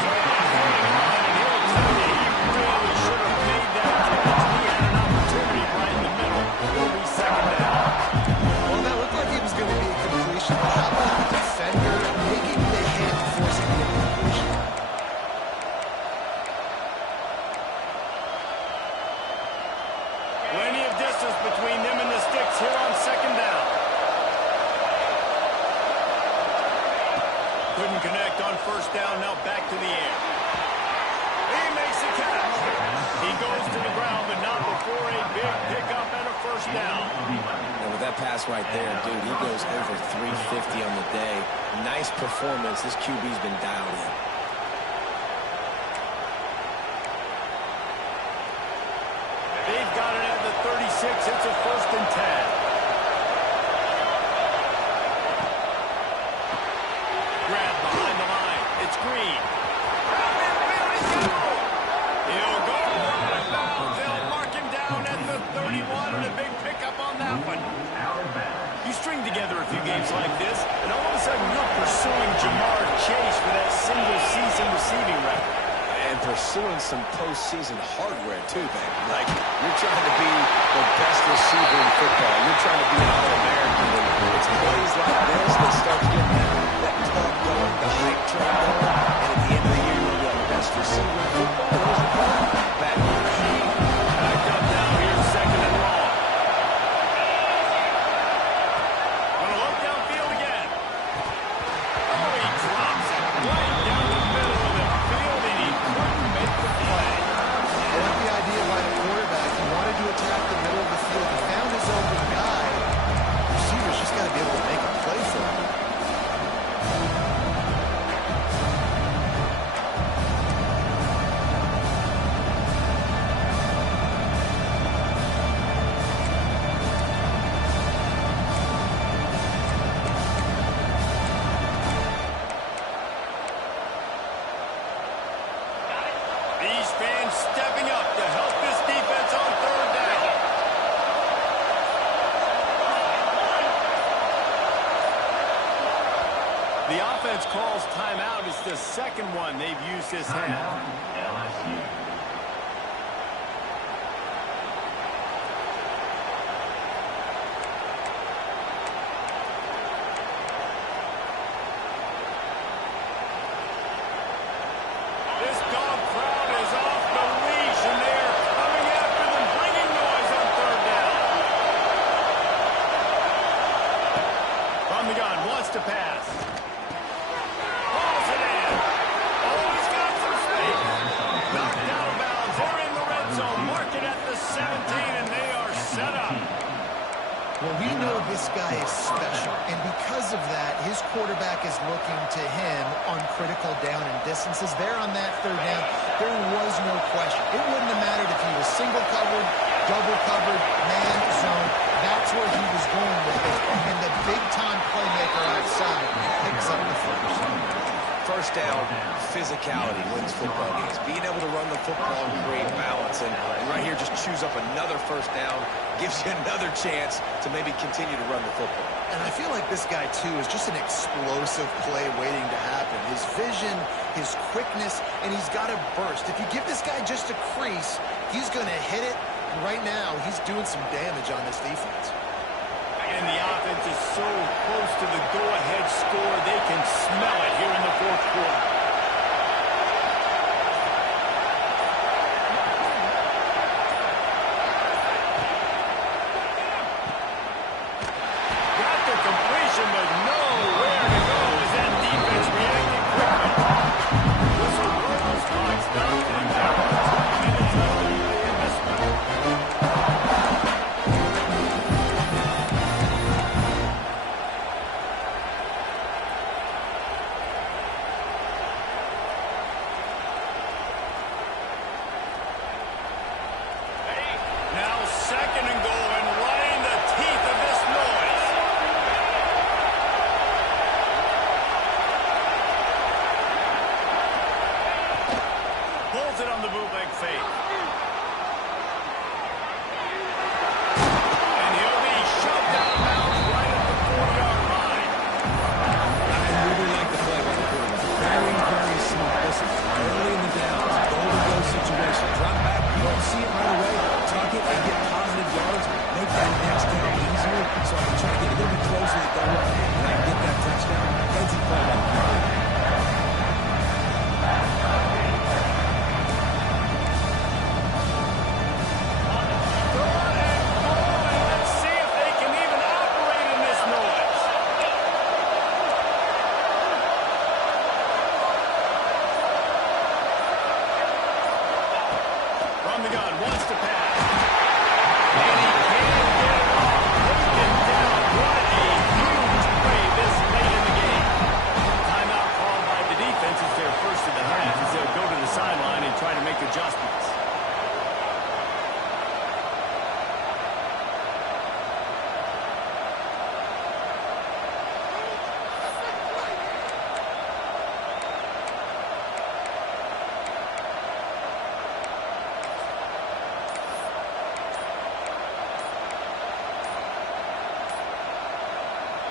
And he'll tell you he really should have made that catch. He had an opportunity right in the middle. It'll be second down. Well, that looked like it was going to be a completion. But how about the defender making the hit and forcing the incompletion? Plenty of distance between them and the sticks here on second down. Couldn't connect on first down, now back to the air. He makes the catch. He goes to the ground, but not before a big pickup and a first down. And with that pass right there, dude, he goes over 350 on the day. Nice performance. This QB's been dialed in. They've got it at the 36. It's a 1st and 10. Grab behind the line. It's Green. He'll go out of bounds. They'll mark him down at the 31 and a big pickup on that one. You string together a few games like this, and all of a sudden you're pursuing Jamar Chase for that single-season receiving record. And pursuing some postseason hardware, too, baby. Like, you're trying to be the best receiver in football. You're trying to be an All-American. And it's plays like this that start to get that talk going, the hype train going. And at the end of the year, you'll be the best receiver in football. What is it called? Back up now, here's second and long. Gonna look downfield again. Oh, he drops it right down the middle of the field, and he couldn't make the play. I like the idea by the quarterback. He wanted to attack the middle of the field. He found his open guy. The receiver's just got to be able to make a play for him. These fans stepping up to help this defense on 3rd down. The offense calls timeout. It's the second one they've used this half. LSU. This dog crowd is off the leash, and they are coming after them, bringing noise on 3rd down. From the gun, wants to pass. Pulls it in. Oh, he's got some space. Knocked out of bounds. They're in the red zone. Mark it at the 17, and they are set up. Well, we know this guy is special, and because of that, his quarterback is looking to him on critical down and distances. There on that 3rd down, there was no question. It wouldn't have mattered if he was single covered, double covered, man zone. That's where he was going with it, and the big-time playmaker outside picks up the first. First down, physicality wins football games. Being able to run the football and create balance. And right here, just choose up another first down, gives you another chance to maybe continue to run the football. And I feel like this guy, too, is just an explosive play waiting to happen. His vision, his quickness, and he's got a burst. If you give this guy just a crease, he's going to hit it. And right now, he's doing some damage on this defense. And the offense is so close to the go-ahead score, they can smell it here in the 4th quarter. Got the completion, but nowhere to go as that defense reacted quickly. Whistle blows, clock stops, and that was 2 minutes left to play in this one.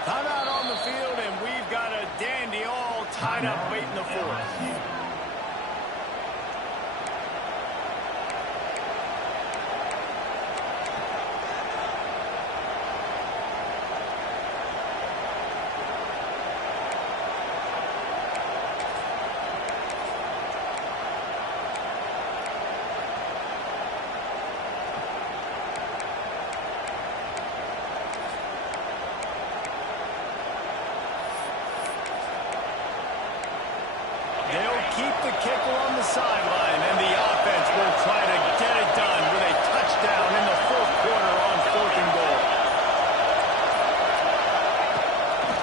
Timeout on the field, and we've got a dandy all tied up late in the fourth. Keep the kicker on the sideline, and the offense will try to get it done with a touchdown in the fourth quarter on 4th and goal.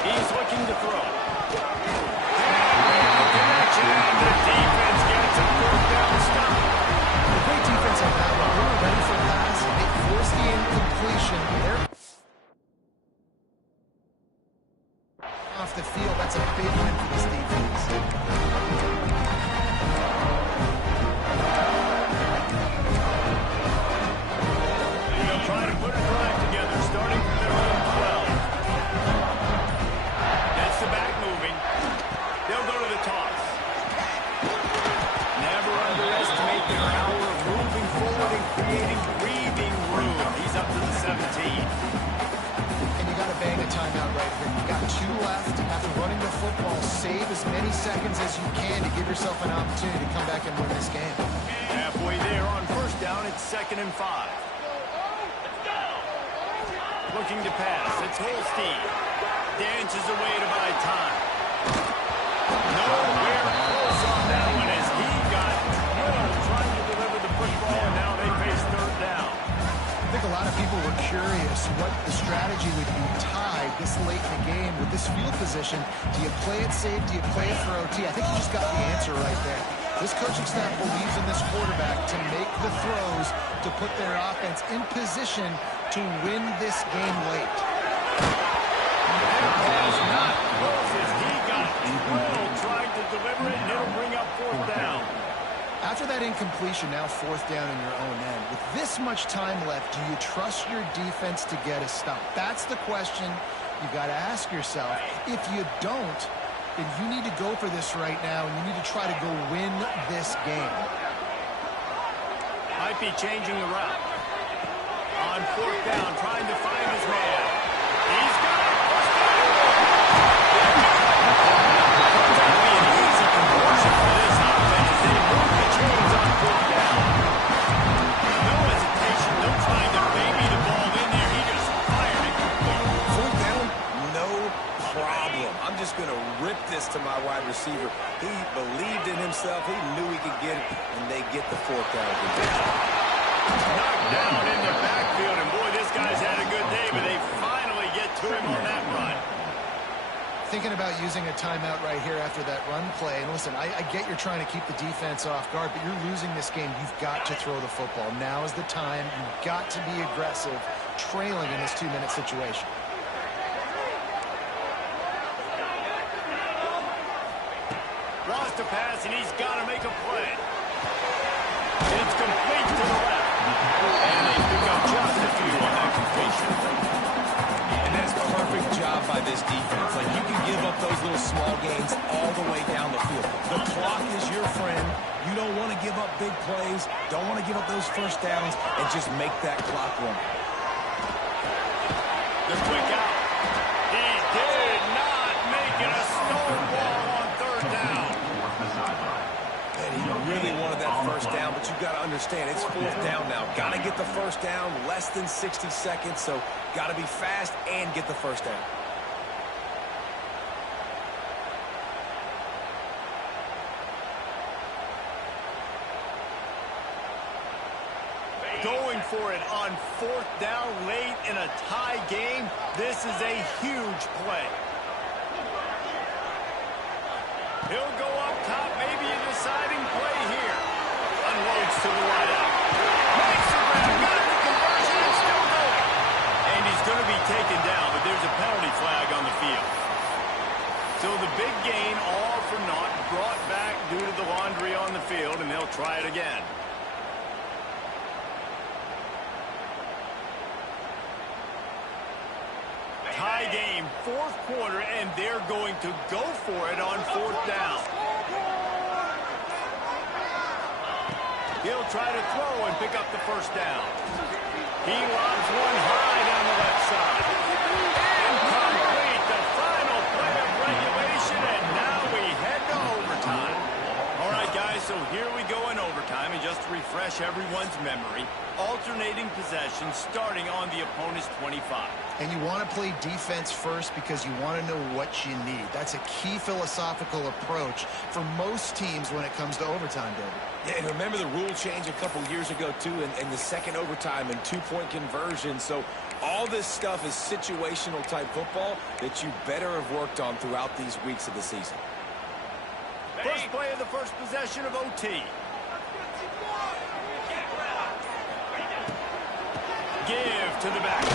He's looking to throw. Connection, and the defense gets a 4th down stop. A great defense on that one. They were ready for pass. They forced the incompletion. They're off the field. That's a big win for this defense. Try to put a drive together, starting from their own 12. That's the back moving. They'll go to the toss. Never underestimate the power of moving forward and creating breathing room. He's up to the 17. And you got to bang a timeout right here. You've got 2 left. After running the football, save as many seconds as you can to give yourself an opportunity to come back and win this game. Halfway there on 1st down, it's 2nd and 5. Looking to pass. It's Holstein. Dances away to buy time. Nowhere close on that one as he got drilled trying to deliver the football, and now they face 3rd down. I think a lot of people were curious what the strategy would be tied this late in the game with this field position. Do you play it safe? Do you play it for OT? I think you just got the answer right there. This coaching staff believes in this quarterback to make the throws to put their offense in position to win this game late. That pass not close as he got drilled trying to deliver it, and it'll bring up 4th down. After that incompletion, now 4th down in your own end. With this much time left, do you trust your defense to get a stop? That's the question you've got to ask yourself. If you don't, then you need to go for this right now, and you need to try to go win this game. Might be changing the route. On 4th down, trying to find his man. He's got it. Turns out to be an easy conversion for this offense. They move the chains on 4th down. No hesitation, no trying to baby the ball in there. He just fired it complete. 4th down, no problem. I'm just going to rip this to my wide receiver. He believed in himself. He knew he could get it, and they get the 4th down. Knocked down in the backfield, and boy, this guy's had a good day, but they finally get to him on that run. Thinking about using a timeout right here after that run play. And listen, I get you're trying to keep the defense off guard, but you're losing this game. You've got to throw the football. Now is the time. You've got to be aggressive, trailing in this 2-minute situation. Lost a pass, and he's got to make a play. It's complete to the left. And they pick up just a few on that completion. And that's a perfect job by this defense. Like, you can give up those little small gains all the way down the field. The clock is your friend. You don't want to give up big plays. Don't want to give up those 1st downs, and just make that clock run. The quick out. He did not make it a stonewall on 3rd down. And he really wanted that 1st down, but you've got to understand, it's 4th down now. Got to get the 1st down, less than 60 seconds, so got to be fast and get the 1st down. Going for it on 4th down late in a tie game. This is a huge play. He'll go up top, maybe a deciding play here. Unloads to the right out. Makes the grab, got the conversion, and still going. And he's going to be taken down, but there's a penalty flag on the field. So the big gain, all for naught, brought back due to the laundry on the field, and they'll try it again. Tie the game, fourth quarter, and they're going to go for it on fourth down. He'll try to throw and pick up the first down. He lobs one high down the left side. Incomplete, the final play of regulation, and now we head to overtime. All right, guys, so here we go in overtime, and just to refresh everyone's memory, alternating possession starting on the opponent's 25. And you want to play defense first because you want to know what you need. That's a key philosophical approach for most teams when it comes to overtime, David. Yeah, and remember the rule change a couple years ago, too, in the second overtime and two-point conversion. So all this stuff is situational type football that you better have worked on throughout these weeks of the season. First play of the first possession of OT. Give to the back.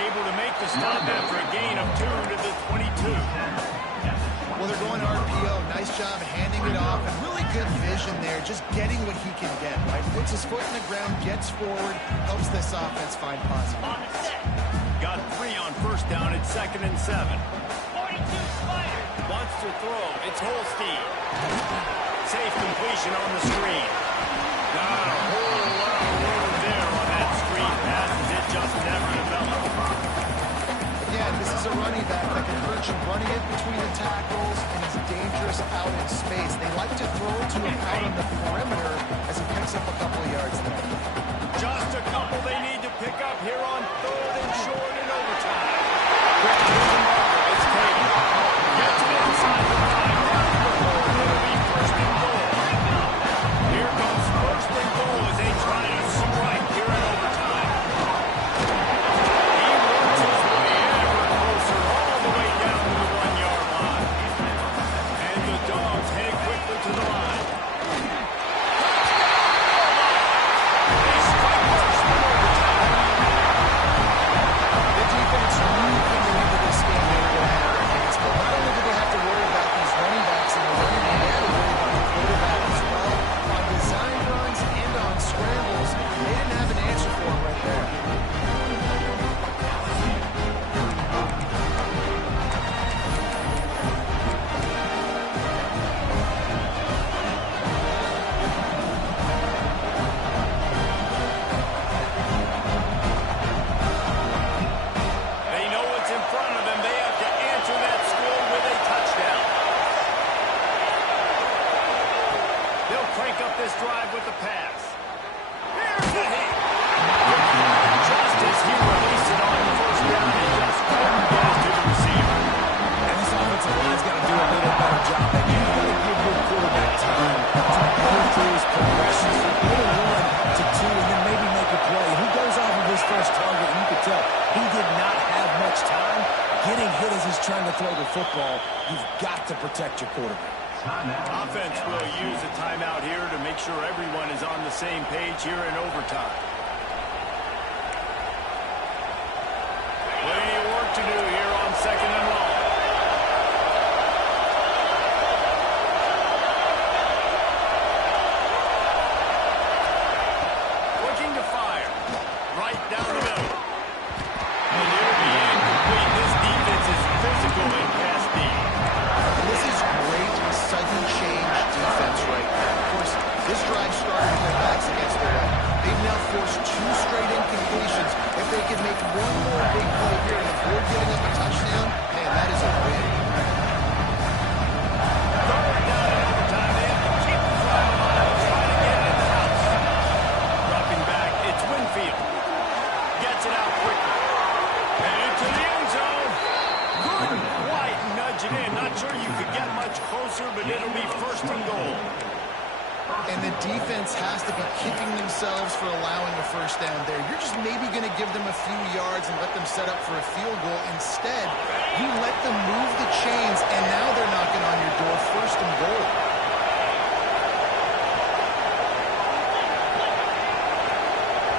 Able to make the stop after a gain of 2 to the 22. Well, they're going RPO. Nice job handing it off, and really good vision there, just getting what he can get, right? Puts his foot in the ground, gets forward, helps this offense find positive. Got 3 on first down at 2nd and 7. 42 Spider. Wants to throw. It's Holstein. Safe completion on the screen. Not a whole lot of room there on that screen pass as it just never developed. Again, this is a running back that can hurt you running it between the tackles, and he's dangerous out in space. They like to throw to him out on the perimeter as he picks up a couple of yards there. Just a couple they need to pick up here on 3rd and short in overtime. Quick vision marker. It's Cable. Gets it inside the 5. Down to the 4. It'll be 1st and goal. Here comes 1st and goal as they try to strike here in overtime. He works his way ever closer all the way down to the 1-yard line. And the Dogs head quickly to the line. They strike 1st in overtime. The defense really coming into this game, they were going to have their hands full. Not only do they have to worry about these running backs in the running game, they have to worry about the quarterback as well. On design runs and on scrambles, they didn't have an answer for him right there. They know what's in front of them. They have to answer that score with a touchdown. They'll crank up this drive with the pass. Here's the hit. Just as he released it on 1st down, he just couldn't get it to the receiver. And this offensive line's got to do a little better job. You've got to give your quarterback time to go through his progressions from little 1 to 2 and then maybe make a play. He goes off of his first target, and you can tell he did not have much time getting hit as he's trying to throw the football. You've got to protect your quarterback. Offense will use a timeout here to make sure everyone is on the same page here in overtime. Plenty of work to do here on 2nd and long. Looking to fire. Right down the middle. And it'll be incomplete. This defense is physical and pass deep. This is great sudden change defense right now. Of course, this drive started with their backs against the wall. They've now forced 2 straight incompletions. If they can make one more big play here and avoid giving up a touchdown, man, that is a win. 3rd down in overtime. They have to keep the flag alive and try to get it in the house. Dropping back, it's Winfield. Gets it out quickly. And into the end zone. Good white nudge it in. Not sure you could get much closer, but it'll be 1st and goal. And the defense has to be kicking themselves for allowing a first down there. You're just maybe going to give them a few yards and let them set up for a field goal. Instead, you let them move the chains, and now they're knocking on your door, 1st and goal.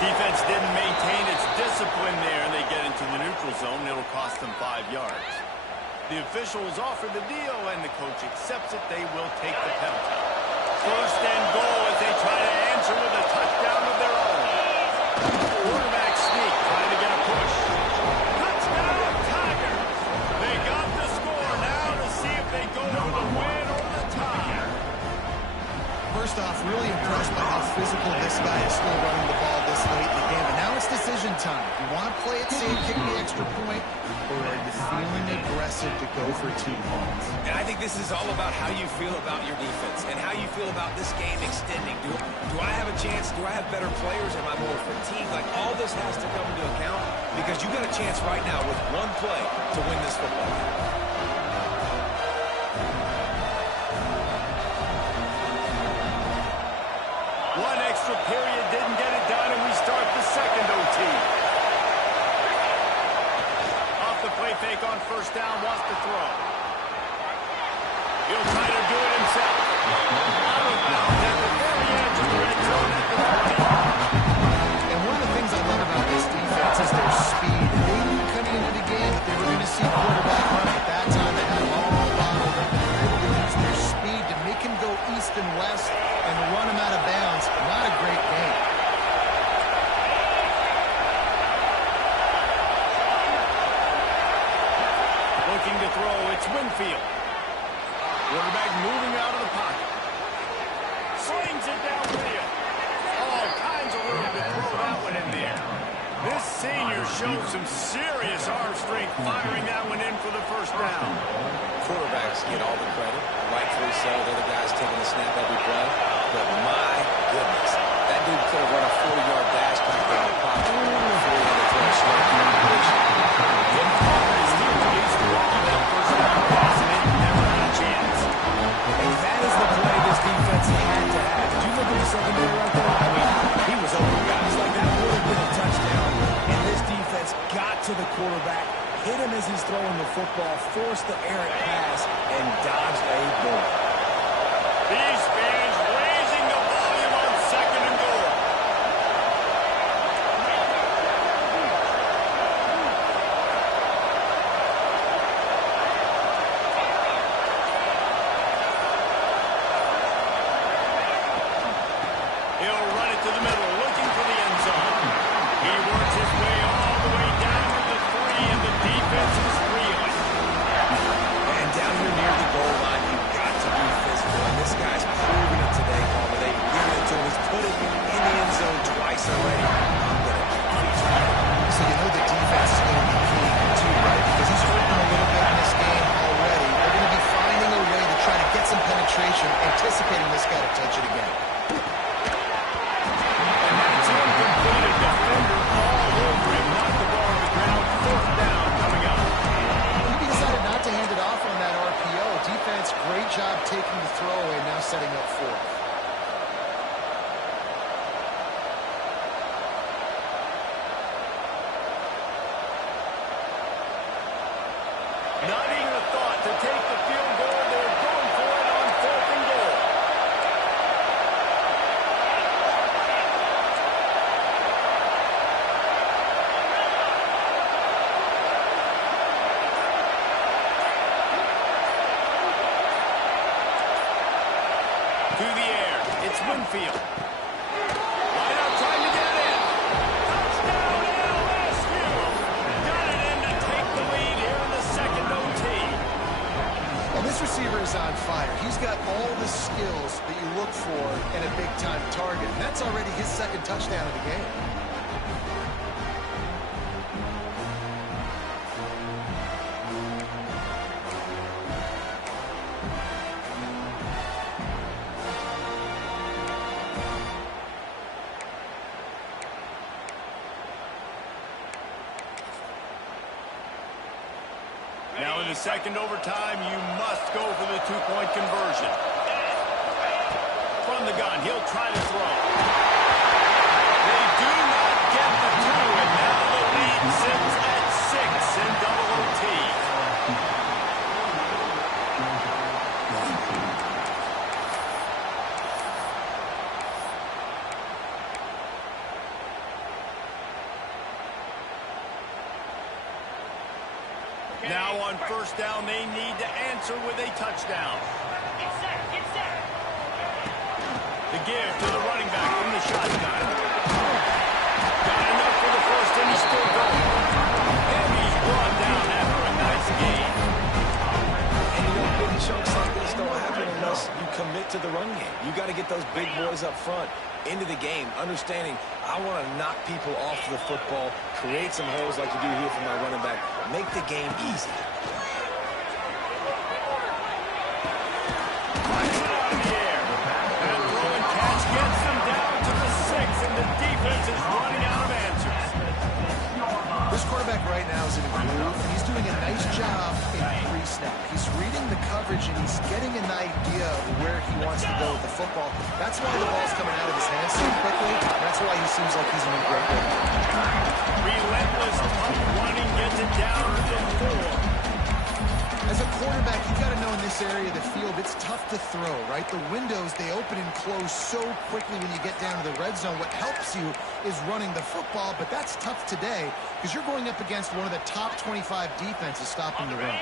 Defense didn't maintain its discipline there, and they get into the neutral zone. It'll cost them 5 yards. The officials offer the deal, and the coach accepts it. They will take the penalty. 1st and goal as they try to answer with a touchdown of their own. Quarterback sneak, trying to get a push. time? You want to play it safe, kick the extra point, or are you feeling aggressive to go for 2 points? And I think this is all about how you feel about your defense and how you feel about this game extending. Do I have a chance? Do I have better players? Am I more fatigued? Like, all this has to come into account because you got a chance right now with 1 play to win this football game. One extra period didn't get it done, and we start the second OT. Off the play fake on first down, wants to throw. He'll try to do it himself. Out of bounds at the very edge of the red zone at the 20. And one of the things I love about this defense is their speed. They knew coming into the game that they were going to see quarterback run. At that time, they had them all bottled up. They were able to use their speed to make him go east and west and run him out of bounds. Not a great game. Looking to throw, it's Winfield. Quarterback moving out of the pocket. Slings it downfield. All kinds of room to throw that one in there. This senior shows some serious arm strength firing that one in for the first down. Quarterbacks get all the credit, rightfully so. They're the guys taking the snap every play. But my goodness, that dude could have run a 40-yard dash back there in the pocket before he had to throw a straight communication. Jim Palmer is here to use the ball on that first down pass, and it never had a chance. And that is the play this defense had to have. Did you look at the secondary right there? I mean, he was open, guys. Like, that would have been a touchdown. And this defense got to the quarterback, hit him as he's throwing the football, forced the errant pass, and dodged a bullet. These fans raising the volume on second and goal. He'll run it to the middle, looking for the end zone. He works his way all the way down to the 3, and the defense is reeling. And down here near the goal line, you've got to be physical. And this guy's proven it today, Palmer. They've given it to him. He's put it in the end zone twice already. I'm going to keep trying. So you know the defense is going to be key too, right? Because he's hurting a little bit in this game already. They're going to be finding a way to try to get some penetration, anticipating this guy to touch it again. And that's incomplete. A defender all over him. Knocked the ball on the ground. Fourth down coming up. He decided not to hand it off on that RPO. Defense, great job taking the throwaway, now setting up 4th. Not even a thought to take the field goal. They're going for it on 4th and goal. To the air. It's Winfield. Line up, trying to get in. Touchdown, LSU. Got it in to take the lead here in the second OT. Well, this receiver is on fire. He's got all the skills that you look for in a big-time target. And that's already his 2nd touchdown of the game. Now in the second overtime, you must go for the 2-point conversion. From the gun, he'll try to throw. They do not get the 2, and now the lead sits at 6 in double OT. Now on first down, they need to answer with a touchdown. Get set, get set. The give to the running back from the shotgun. Got enough for the first, and he's still going. And he's brought down after a nice game. And you know, big chunks like this don't happen unless you commit to the run game. You got to get those big boys up front. into the game, understanding I want to knock people off the football, create some holes like you do here for my running back, make the game easy. Flies it out of the air. That throw and catch gets them down to the 6, and the defense is running out of answers. This quarterback right now is in a groove, and he's doing a nice job in pre-snap. He's reading the coverage, and he's getting an idea of where he wants to go with the football. That's why the ball's coming out of his hands so quickly. That's why he seems like he's in a great way. Relentless, tough running gets it down to the 4. As a quarterback, you've got to know in this area of the field, it's tough to throw, right? The windows, they open and close so quickly when you get down to the red zone. What helps you is running the football, but that's tough today because you're going up against one of the top 25 defenses stopping the run.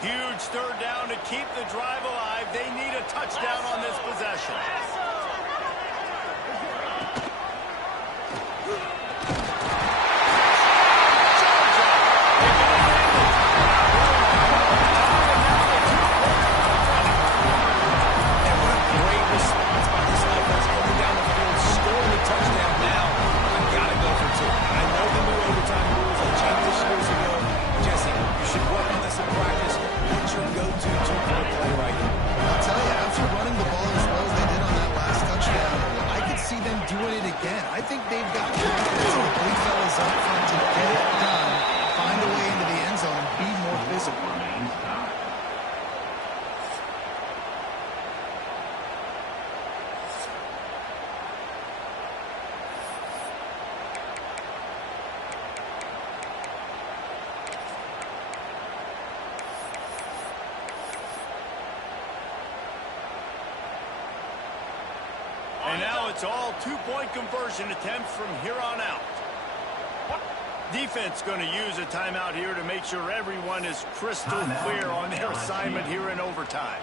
Huge third down to keep the drive alive. They need a touchdown on this possession. I think they've got confidence in the big fellas up front to get it done, find a way into the end zone, and be more physical. And now it's all two-point conversion attempts from here on out. Defense going to use a timeout here to make sure everyone is crystal clear on their assignment here in overtime.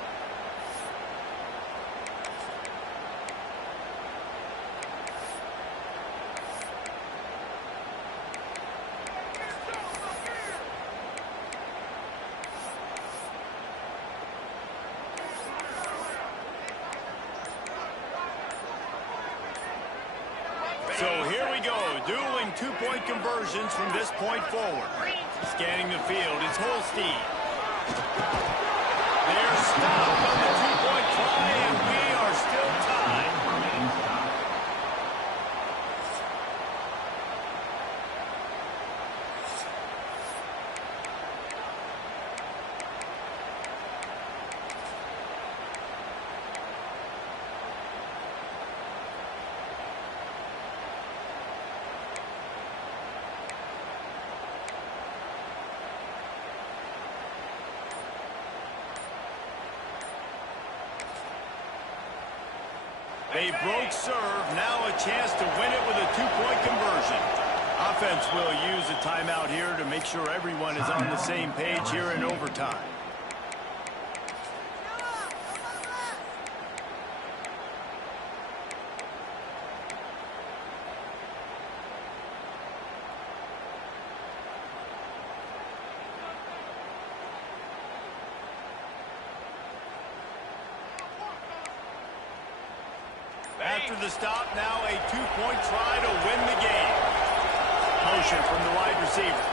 So here we go, dueling two-point conversions from this point forward. Scanning the field, it's Holstein. They're stopped on the two-point try, and we are still tied. They broke serve, now a chance to win it with a two-point conversion. Offense will use a timeout here to make sure everyone is on the same page here in overtime. After the stop, now a two-point try to win the game. Motion from the wide receiver.